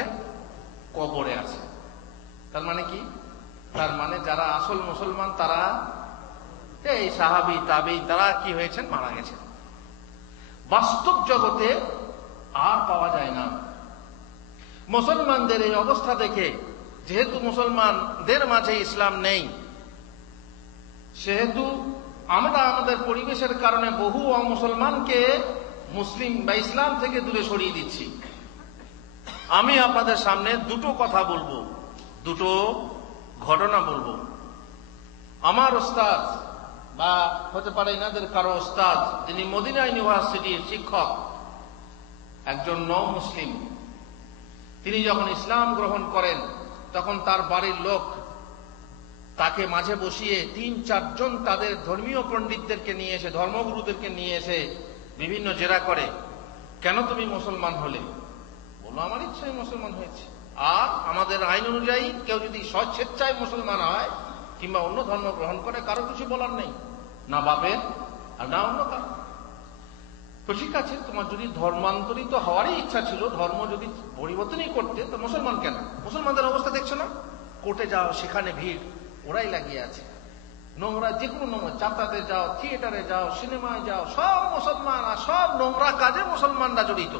কবরে আছে। তার মানে কি? তার মানে যারা আসল মুসলমান তারা এই সাহাবী তাবেঈ, তারা কি হয়েছেন? মারা গেছেন। বাস্তব জগতে আর পাওয়া যায় না। মুসলমানদের এই অবস্থা দেখে, যেহেতু মুসলমানদের মাঝে ইসলাম নেই, সেহেতু আমরা আমাদের পরিবেশের কারণে বহু অমুসলমানকে মুসলিম বা ইসলাম থেকে দূরে সরিয়ে দিচ্ছি। আমি আপনাদের সামনে দুটো কথা বলবো, দুটো ঘটনা বলবো। আমার ওস্তাদ বা হতে পারে এনাদের কারো ওস্তাদ, যিনি মদিনা ইউনিভার্সিটির শিক্ষক, একজন নও মুসলিম, তিনি যখন ইসলাম গ্রহণ করেন তখন তার বাড়ির লোক তাকে মাঝে বসিয়ে ৩-৪ জন তাদের ধর্মীয় পণ্ডিতদেরকে নিয়ে এসে, ধর্মগুরুদেরকে নিয়ে এসে বিভিন্ন জেরা করে, কেন তুমি মুসলমান হলে? বলো, আমার ইচ্ছায় মুসলমান হয়েছে। আর আমাদের আইন অনুযায়ী কেউ যদি স্বেচ্ছায় মুসলমান হয় কিংবা অন্য ধর্ম গ্রহণ করে, কারো কিছু বলার নেই, না বাপের আর না অন্য কারো। তো ঠিক আছে, তোমার যদি ধর্মান্তরিত হওয়ারই ইচ্ছা ছিল, ধর্ম যদি পরিবর্তনই করতে, তো মুসলমান কেন? মুসলমানদের অবস্থা দেখছো না? কোর্টে যাও, সেখানে ভিড় ওরাই লাগিয়ে আছে। নোংরা, যে কোনো নোংরা, যাত্রাতে যাও, থিয়েটারে যাও, সিনেমায় যাও, সব মুসলমান, আর সব নোংরা কাজে মুসলমানরা জড়িত।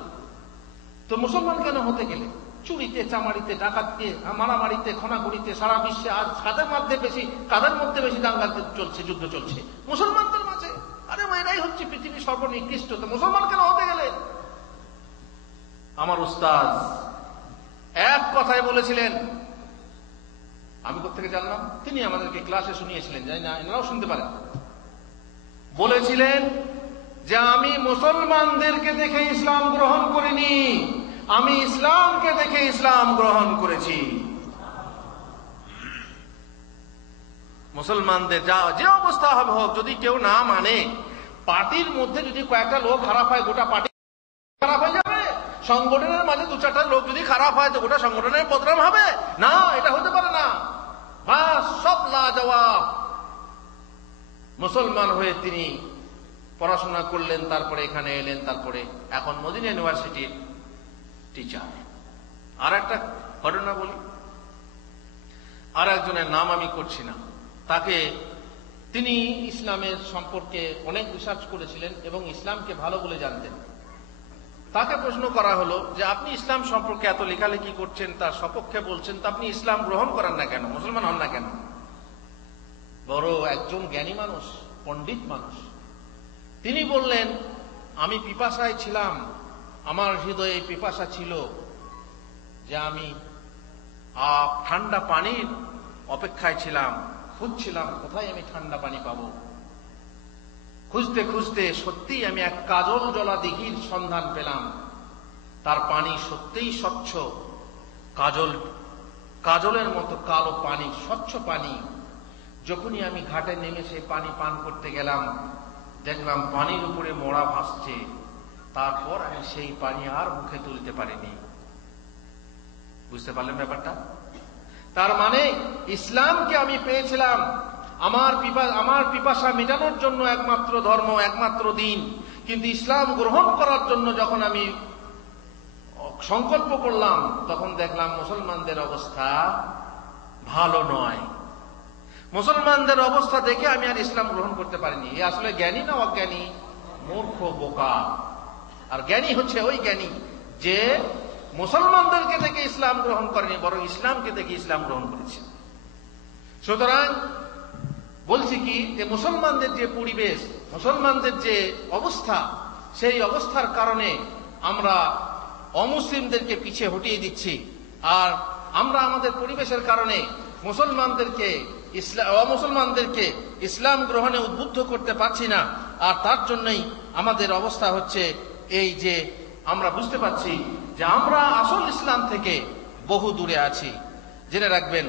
তো মুসলমান কেন হতে গেলে? চুরিতে, চামারিতে, ডাকাতিতে, মারামারিতে, খনাগুড়িতে, সারা বিশ্বে আজ কাদের মধ্যে বেশি দাঙ্গা চলছে, যুদ্ধ চলছে? মুসলমানদের মাঝে। আরে এরাই হচ্ছে পৃথিবীর সর্বনিকৃষ্ট, তো মুসলমান কেন হতে গেলে? আমার উস্তাদ এক কথায় বলেছিলেন, আমি কোথেকে জানলাম, তিনি আমাদেরকে ক্লাসে শুনিয়েছিলেন, জানি না এনারাও শুনতে পারেন। বলেছিলেন যে আমি মুসলমানদেরকে দেখে ইসলাম গ্রহণ করিনি, আমি ইসলামকে দেখে ইসলাম গ্রহণ করেছি। মুসলমানদের যে অবস্থা হবে হোক, যদি কেউ না মানে, পার্টির মধ্যে যদি কয়েকটা লোক খারাপ হয়, গোটা পার্টি খারাপ হয়ে যাবে। সংগঠনের মাঝে 2-4টা লোক যদি খারাপ হয়, তো গোটা সংগঠনের বদনাম হবে না, এটা হতে পারে না। বাস, সব লাজবাব। মুসলমান হয়ে তিনি পড়াশোনা করলেন, তারপরে এখানে এলেন, তারপরে এখন মদিনা ইউনিভার্সিটির টিচার। আর একটা ঘটনা বলি, আর একজনের নাম আমি করছি না, তিনি ইসলামের সম্পর্কে অনেক রিসার্চ করেছিলেন এবং ইসলামকে ভালো বলে জানতেন। তাকে প্রশ্ন করা হলো যে আপনি ইসলাম সম্পর্কে এত লেখালেখি করছেন, তার সপক্ষে বলছেন, তো আপনি ইসলাম গ্রহণ করেন না কেন, মুসলমান হন না কেন? বড় একজন জ্ঞানী মানুষ, পণ্ডিত মানুষ, তিনি বললেন, আমি পিপাসায় ছিলাম, আমার হৃদয়ে পিপাসা ছিল যে আমি ঠান্ডা পানির অপেক্ষায় ছিলাম, খুঁজছিলাম কোথায় আমি ঠান্ডা পানি পাবো। খুঁজতে খুঁজতে সত্যিই আমি এক কাজল জলা দিঘির সন্ধান পেলাম। তার পানি সত্যিই স্বচ্ছ, কাজলের মতো কালো পানি, স্বচ্ছ পানি। যখনই আমি ঘাটে নেমে সেই পানি পান করতে গেলাম, দেখলাম পানির উপরে মোড়া ভাসছে। তারপর আমি সেই পানি আর মুখে তুলতে পারিনি। বুঝতে পারলেন ব্যাপারটা? তার মানে ইসলামকে আমি পেয়েছিলাম আমার পিপাসা মেটানোর জন্য একমাত্র ধর্ম, একমাত্র দিন। কিন্তু ইসলাম গ্রহণ করার জন্য যখন আমি সংকল্প করলাম, তখন দেখলাম মুসলমানদের অবস্থা ভালো নয়। মুসলমানদের অবস্থা দেখে আমি আর ইসলাম গ্রহণ করতে পারিনি। এ আসলে জ্ঞানী না অজ্ঞানী? মূর্খ, বোকা। আর জ্ঞানী হচ্ছে ওই জ্ঞানী যে মুসলমানদেরকে দেখে ইসলাম গ্রহণ করেনি, বরং ইসলামকে দেখে ইসলাম গ্রহণ করেছে। সুতরাং বলছি কি, যে মুসলমানদের যে পরিবেশ, মুসলমানদের যে অবস্থা, সেই অবস্থার কারণে আমরা অমুসলিমদেরকে পিছিয়ে হটিয়ে দিচ্ছি। আর আমরা আমাদের পরিবেশের কারণে অমুসলমানদেরকে ইসলাম গ্রহণে উদ্বুদ্ধ করতে পারছি না। আর তার জন্যই আমাদের অবস্থা হচ্ছে এই যে আমরা বুঝতে পারছি যে আমরা আসল ইসলাম থেকে বহু দূরে আছি। জেনে রাখবেন,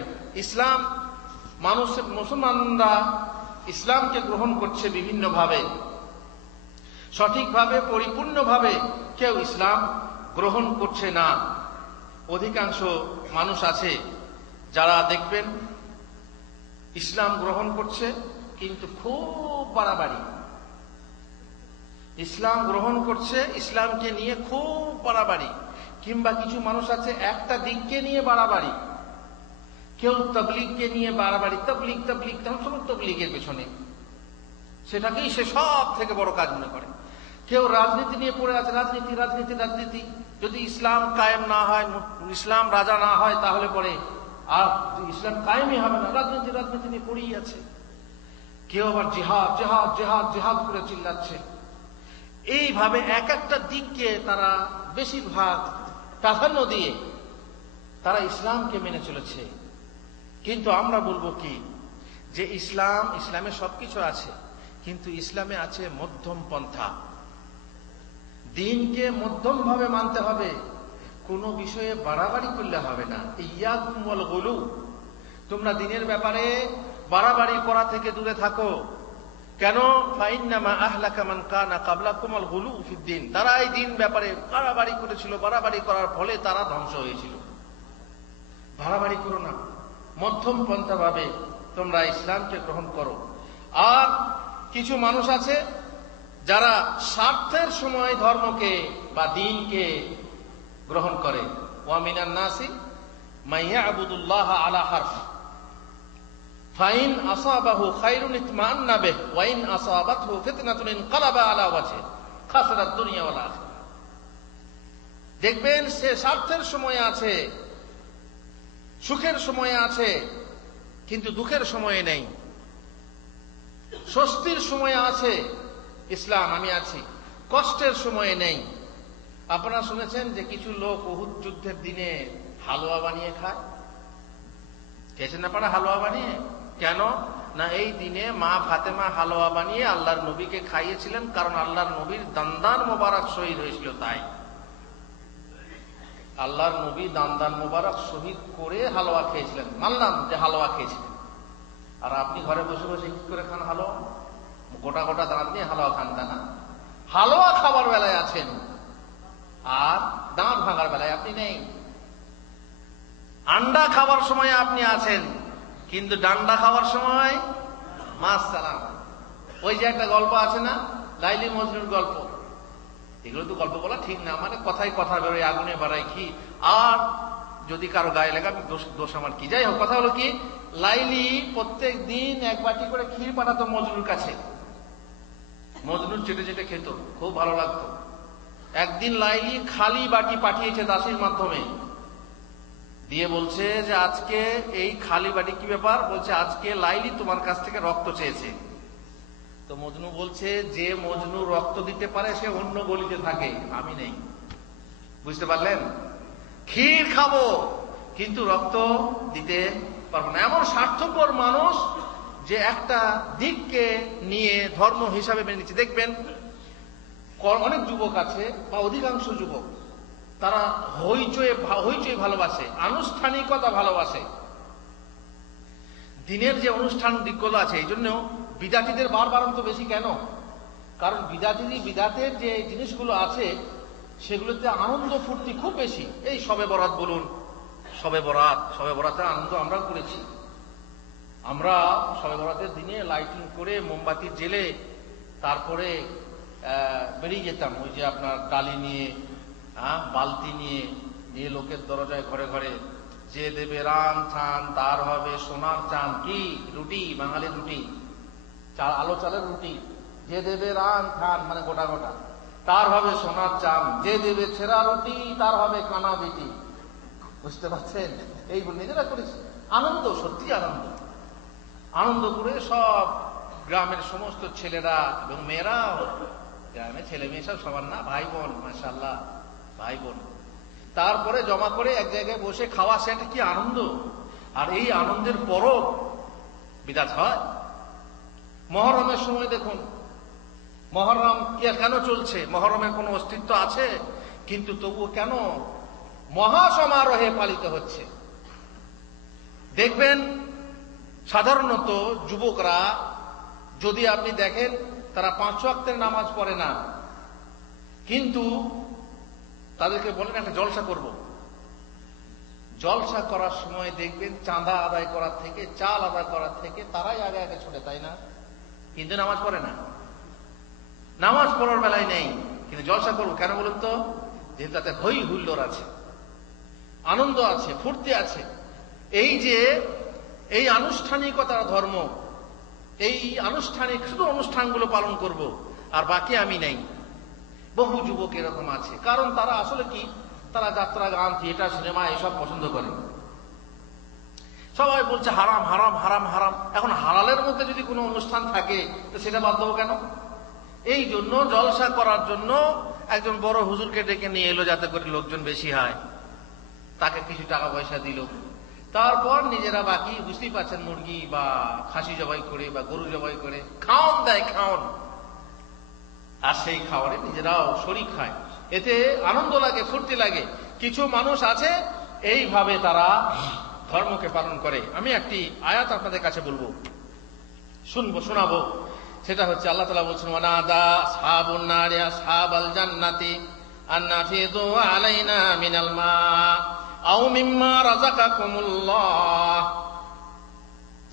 মুসলমানরা ইসলামকে গ্রহণ করছে বিভিন্নভাবে, সঠিকভাবে পরিপূর্ণভাবে কেউ ইসলাম গ্রহণ করছে না। অধিকাংশ মানুষ আছে যারা দেখবেন ইসলাম গ্রহণ করছে কিন্তু খুব বাড়াবাড়ি, ইসলাম গ্রহণ করছে ইসলামকে নিয়ে খুব বাড়াবাড়ি। কিংবা কিছু মানুষ আছে একটা দিককে নিয়ে বাড়াবাড়ি, কেউ তাবলীগকে নিয়ে বাড়াবাড়ি, তাবলীগ তাবলীগের পেছনে, সেটাকেই সে সব থেকে বড় কাজ মনে করে। কেউ রাজনীতি নিয়ে পড়ে আছে, রাজনীতি। যদি ইসলাম কায়েম না হয়, ইসলাম রাজা না হয়, তাহলে পরে আর ইসলাম কায়েমই হবে না। রাজনীতি নিয়ে পড়েই আছে। কেউ আবার জিহাদ করে চিল্লাচ্ছে। এইভাবে এক একটা দিককে তারা বেশিরভাগ প্রাধান্য দিয়ে তারা ইসলামকে মেনে চলেছে। কিন্তু আমরা বলবো কি, যে ইসলামে সবকিছু আছে, কিন্তু ইসলামে আছে মধ্যম পন্থা। দিনকে মধ্যম ভাবে মানতে হবে, কোনো বিষয়ে বাড়াবাড়ি করলে হবে না। ইয়াকুম ওয়াল গুলু, তোমরা দিনের ব্যাপারে বাড়াবাড়ি করা থেকে দূরে থাকো। কেন? ফাইন্নামা আহলাকা মান কানা ক্বাবলাকুম আল গুলু ফিদ্দিন, তারা এই দিন ব্যাপারে বাড়াবাড়ি করেছিল, বাড়াবাড়ি করার ফলে তারা ধ্বংস হয়েছিল। বাড়াবাড়ি করো না, মধ্যম পন্থা ভাবে তোমরা ইসলামকে গ্রহণ করো। আর কিছু মানুষ আছে যারা স্বার্থের সময় ধর্মকে বা দ্বীনকে গ্রহণ করে। ওয়া মিনান নাসি মান ইয়াবুদুল্লাহ আলা হারফ ফাইন আসাবাহু খায়রুন ইতমাআন্না বিহি ওয়া ইন আসাবাতহু ফিতনাতুন ইনকালাবা আলা ওয়াজহি খাসারাত দুনিয়া ওয়াল আখিরাহ। দেখবেন সে স্বার্থের সময় আছে, সুখের সময় আছে, কিন্তু দুঃখের সময়ে নেই। স্বস্তির সময় আছে ইসলাম, আমি আছি, কষ্টের সময়ে নেই। আপনারা শুনেছেন যে কিছু লোক উহুদ যুদ্ধের দিনে হালুয়া বানিয়ে খায়? খেয়েছেন আপনারা হালুয়া বানিয়ে? কেন না, এই দিনে মা ফাতেমা হালুয়া বানিয়ে আল্লাহর নবীকে খাইয়েছিলেন, কারণ আল্লাহর নবীর দান্দান মোবারক শহীদ হয়েছিল। তাই আল্লাহর নবী দান্দান মোবারক শহীদ করে হালুয়া খেয়েছিলেন। মানলাম যে হালুয়া খেয়েছিলেন। আর আপনি ঘরে বসে বসে কি করে খান হালুয়া? গোটা গোটা দাঁত নিয়ে হালুয়া খান তা না। হালুয়া খাবার বেলায় আছেন, আর দাঁত ভাঙার বেলায় আপনি নেই। আন্ডা খাবার সময় আপনি আছেন, কিন্তু ডান্ডা খাওয়ার সময় মাস সালাম। ওই যে একটা গল্প আছে না, লাইলি মজনুর গল্প, এগুলো তো গল্প বলা ঠিক না, মানে কথায় কথা বেরোয়, আগুনে বাড়ায় কি। আর যদি কারো গায়ে লাগে দোষ আমার কি। যাই হোক, কথা হলো কি, লাইলি প্রত্যেক দিন এক বাটি করে ক্ষীর পাঠাতো মজনুর কাছে। মজনু চেটে চেটে খেত, খুব ভালো লাগতো। একদিন লাইলি খালি বাটি পাঠিয়েছে দাসীর মাধ্যমে, দিয়ে বলছে যে আজকে এই খালি বাটি কি ব্যাপার? বলছে আজকে লাইলি তোমার কাছ থেকে রক্ত চেয়েছে। তো মজনু বলছে, যে মজনু রক্ত দিতে পারে সে অন্য গলিতে থাকে, আমি নেই। বুঝতে পারলেন? ক্ষীর খাবো কিন্তু রক্ত দিতে পারবো না। এমন স্বার্থপর মানুষ যে একটা দিককে নিয়ে ধর্ম হিসাবে মেনে নিচ্ছে। দেখবেন অনেক যুবক আছে বা অধিকাংশ যুবক, তারা হইচই ভালোবাসে, আনুষ্ঠানিকতা ভালোবাসে। দিনের যে অনুষ্ঠান দিকগুলো আছে, এই জন্য বিদাতিদের বারবারন্ত বেশি। কেন? কারণ বিদাতের যে জিনিসগুলো আছে সেগুলোতে আনন্দ ফুর্তি খুব বেশি। এই শবে বরাত বলুন, শবে বরাতের আনন্দ আমরাও করেছি। আমরা শবে বরাতের দিনে লাইটিং করে মোমবাতি জেলে তারপরে বেরিয়ে যেতাম। ওই যে আপনার ডালি নিয়ে, বালতি নিয়ে লোকের দরজায় ঘরে ঘরে, যে দেবে রান থান তার হবে সোনার চান। কি রুটি? বাঙালির রুটি, আলো চালের রুটি। যে দেবে রান থান মানে গোটা গোটা, তার হবে সোনার চান। যে দেবে ছেঁড়া রুটি তার হবে কানা বেটি। বুঝতে পারছেন? এই বলে নিজেরা করেছি। আনন্দ, সত্যি আনন্দ করে সব গ্রামের সমস্ত ছেলেরা এবং মেয়েরা, গ্রামের ছেলে মেয়ে সব সবার না, ভাই বোন, মাশাআল্লাহ ভাই বোন, তারপরে জমা করে এক জায়গায় বসে খাওয়া, সেটা কি আনন্দ! আর এই আনন্দের পরও বিদআত হয়। মহরমের সময় দেখুন, মহরম কেন চলছে? মহরমের কোনো অস্তিত্ব আছে, কিন্তু তবুও কেন মহাসমারোহে পালিত হচ্ছে? দেখবেন সাধারণত যুবকরা, যদি আপনি দেখেন, তারা 5 ওয়াক্তের নামাজ পড়ে না, কিন্তু তাদেরকে বলেন একটা জলসা করব। জলসা করার সময় দেখবেন চাঁদা আদায় করার থেকে, চাল আদায় করার থেকে তারাই আগে আগে ছোটে, তাই না? কিন্তু নামাজ পড়ে না, নামাজ পড়ার বেলায় নেই, কিন্তু জলসা করবো কেন বলুন তো? যেহেতু তাতে হই হুল্লোড় আছে, আনন্দ আছে, ফুর্তি আছে। এই যে এই আনুষ্ঠানিকতার ধর্ম, এই আনুষ্ঠানিক শুধু অনুষ্ঠানগুলো পালন করব, আর বাকি আমি নেই। বহু যুবক এরকম আছে, কারণ তারা আসলে কি, তারা যাত্রা, গান, থিয়েটার, সিনেমা এসব পছন্দ করে। সবাই বলছে হারাম হারাম হারাম হারাম। এখন হালালের মধ্যে যদি কোনো অনুষ্ঠান থাকে তো সেটা বাদ দেবো কেন? এই জন্য জলসা করার জন্য একজন বড় হুজুরকে ডেকে নিয়ে এলো, যাতে করে লোকজন বেশি হয়, তাকে কিছু টাকা পয়সা দিল, তারপর নিজেরা বাকি বুঝতেই পারছেন মুরগি বা খাসি জবাই করে বা গরু জবাই করে খাওয়ান দেয়, খাওয়ান, আর সেই খাওয়ারে নিজেরাও শরীক খায়, এতে আনন্দ লাগে, ফুর্তি লাগে। কিছু মানুষ আছে এইভাবে তারা ধর্মকে পালন করে। আমি একটি আয়াত আপনাদের কাছে বলবো, শোনাবো। সেটা হচ্ছে আল্লাহ তাআলা বলছেন, ওয়ানাদা আসহাবুন নারি আসহাবাল জান্নাতি আন্না ফিদু আলাইনা মিনাল মা আও মিম্মা রাযাকাকুমুল্লাহ।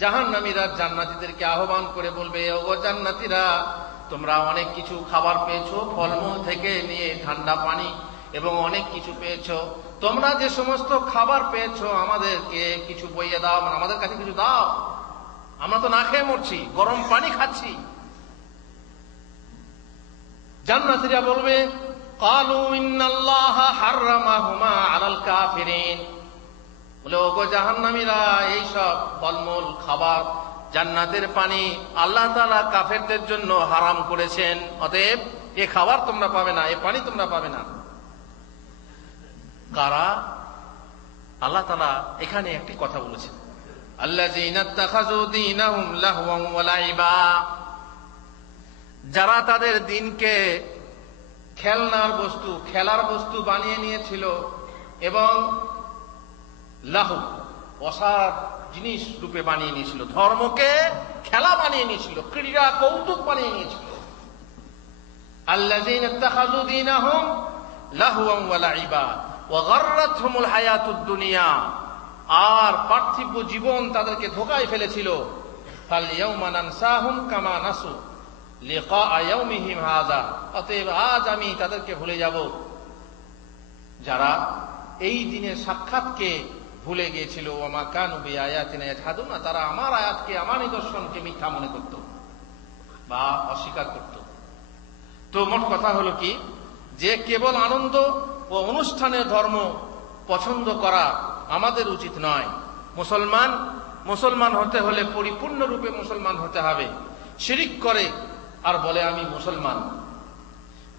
জাহান্নামীরা জান্নাতীদেরকে আহ্বান করে বলবে, ওগো জান্নাতীরা, তোমরা অনেক কিছু খাবার পেয়েছো, ফলমূল থেকে নিয়ে ঠান্ডা পানি এবং অনেক কিছু পেয়েছো। তোমরা যে সমস্ত খাবার পেয়েছো আমাদেরকে কিছু বইয়ে দাও, মানে আমাদের কাছে কিছু দাও, আমরা তো না খেয়ে মরছি, গরম পানি খাচ্ছি। জান্নাতীরা বলবে, ক্বালু ইন্নাল্লাহা হাররামাহুমা আলাল কাফিরিন। বলে, ওগো জাহান্নামীরা, এই সব ফলমূল খাবার, জান্নাতের পানি আল্লাহ তাআলা কাফেরদের জন্য হারাম করেছেন, অতএব এ খাবার তোমরা পাবে না, এ পানি তোমরা পাবে না। কারা? আল্লাহ তাআলা এখানে একটি কথা বলেছেন, আল্লাযীনা ইত্তাখাযু দীনাহুম লাহওয়ান ওয়া লাইবা। যারা তাদের দিনকে খেলনার বস্তু, খেলার বস্তু বানিয়ে নিয়েছিল এবং লাহু, অসার জিনিস রূপে বানিয়ে নিয়েছিল, ধর্মকে খেলা বানিয়ে নিয়েছিল, ক্রীড়া কৌতুক বানিয়ে নিয়েছিল। আল্লাযীনা ইত্তাখাযু দীনাহুম লাহওয়ান ওয়া লাইবা ওয়া গাররাতহুমুল হায়াতুদ দুনিয়া। আর পার্থিব জীবন তাদেরকে ধোঁকায় ফেলেছিল। ফালইয়াউমা নানসাহুম কামা নাসু লিকা ইয়াউমিহিম হাযা। অতএব আজ আমি তাদেরকে ভুলে যাব, যারা এই দিনের সাক্ষাৎকে ভুলে গিয়েছিল। ওয়া মা কানু বিআয়াতিনা ইয়াজহাদুন। তারা আমার আয়াতকে, আমার নিদর্শনকে মিথ্যা মনে করত বা অস্বীকার করত। তো মোট কথা হলো কি, যে কেবল আনন্দ ও অনুষ্ঠানের ধর্ম পছন্দ করা আমাদের উচিত নয়। মুসলমান হতে হলে পরিপূর্ণরূপে মুসলমান হতে হবে। শিরিক করে আর বলে আমি মুসলমান,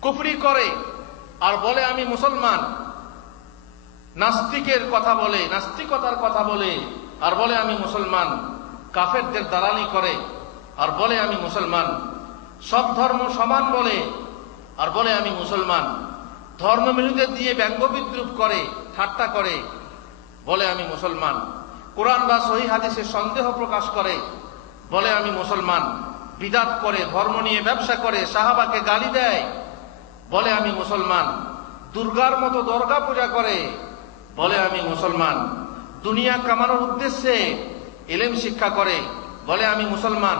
কুফরি করে আর বলে আমি মুসলমান, নাস্তিকের কথা বলে, নাস্তিকতার কথা বলে আর বলে আমি মুসলমান, কাফেরদের দালালি করে আর বলে আমি মুসলমান, সব ধর্ম সমান বলে আর বলে আমি মুসলমান, ধর্মবিরোধীদের দিয়ে ব্যঙ্গ বিদ্রুপ করে, ঠাট্টা করে, বলে আমি মুসলমান, কোরআন বা সহিহ হাদিসে সন্দেহ প্রকাশ করে, বলে আমি মুসলমান, বিদআত করে, ধর্ম নিয়ে ব্যবসা করে, সাহাবাকে গালি দেয়, বলে আমি মুসলমান, দুর্গার মতো দরগা পূজা করে, বলে আমি মুসলমান, দুনিয়া কামানোর উদ্দেশ্যে ইলম শিক্ষা করে, বলে আমি মুসলমান,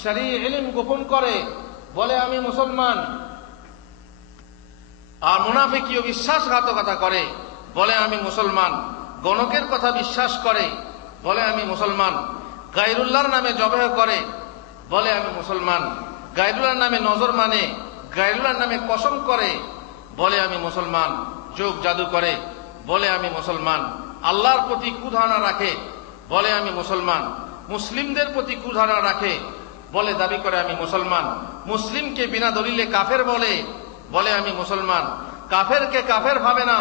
শরঈ ইলম গোপন করে, বলে আমি মুসলমান, আর মুনাফিকি ও বিশ্বাসঘাতকতা করে, বলে আমি মুসলমান, গণকের কথা বিশ্বাস করে, বলে আমি মুসলমান, গায়রুল্লাহর নামে জবেহ করে, বলে আমি মুসলমান, গায়রুল্লাহর নামে নজর মানে, গায়রুল্লাহর নামে কসম করে, বলে আমি মুসলমান, যোগ জাদু করে, বলে আমি মুসলমান, আল্লাহর প্রতি কুধারণা রাখে, বলে আমি মুসলমান, মুসলিমদের প্রতি কুধারণা রাখে, বলে দাবি করে আমি মুসলমান, মুসলিমকে বিনা দলিলে কাফের বলে, বলে আমি মুসলমান, কাফেরকে কাফের ভাবে না,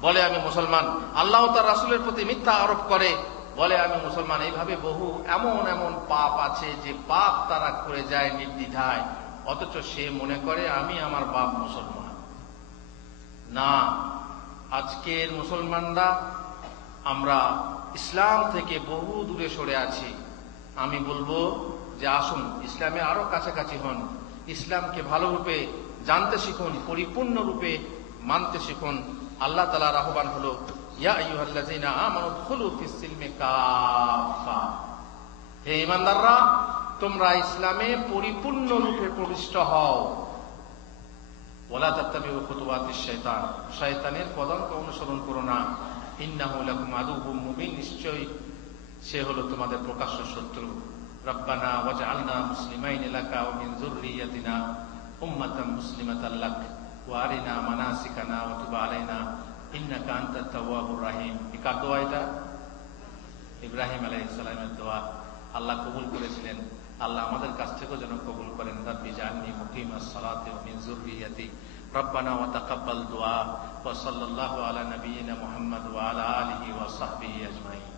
বলে আমি মুসলমান, আল্লাহ তার রাসূলের প্রতি মিথ্যা আরোপ করে, বলে আমি মুসলমান। এইভাবে বহু এমন এমন পাপ আছে যে পাপ তারা করে যায় নির্দ্বিধায়, অথচ সে মনে করে আমি আমার বাপ মুসলমান। না, আজকের মুসলমানরা আমরা ইসলাম থেকে বহু দূরে সরে আছি। আমি বলবো যে আসুন ইসলামে আরো কাছাকাছি হন, ইসলামকে ভালোরূপে জানতে শিখুন, পরিপূর্ণ রূপে মানতে শিখুন। আল্লাহ তাআলার আহ্বান হলো, ইয়া আইয়ুহাল্লাযীনা আমানু দুখুলু ফিস-সিলমি কাফা, হে ঈমানদাররা তোমরা ইসলামে পরিপূর্ণ রূপে প্রবিষ্ট হও। ওয়ালা তাত্তাবিউ খুতুওয়াতিশ শাইতান, শয়তানের পদাঙ্ক অনুসরণ করো না। ইন্নাহু লাকুম আদুউম মুবিন, নিশ্চয়ই সে হলো তোমাদের প্রকাশ্য শত্রু। রব্বানা ওয়াজআলনা মুসলিমাইন লাকা ওয়া মিন যুররিয়াতিনা উম্মাতান মুসলিমাতান লাক ওয়া আরিনা মানাসিকানা ওয়া তুব আলাইনা ইন্নাকা আনতাত তাওয়াবুর রাহিম। কার দোয়া এটা? ইব্রাহিম আলাইহিস সালামের দোয়া। আল্লাহ কবুল করেছিলেন। আল্লাহ আমাদের কাছ থেকেও যেন কবুল করেন। রাব্বি জাআলনি মুকিমাস সালাতি ওয়া মিন যুররিয়াতি রব্বানা ওয়া তাকাব্বাল দুআ ওয়া সাল্লাল্লাহু আলা নাবিয়িনা মুহাম্মদ ওয়া আলা আলিহি ওয়া সাহবিহি আজমাইন।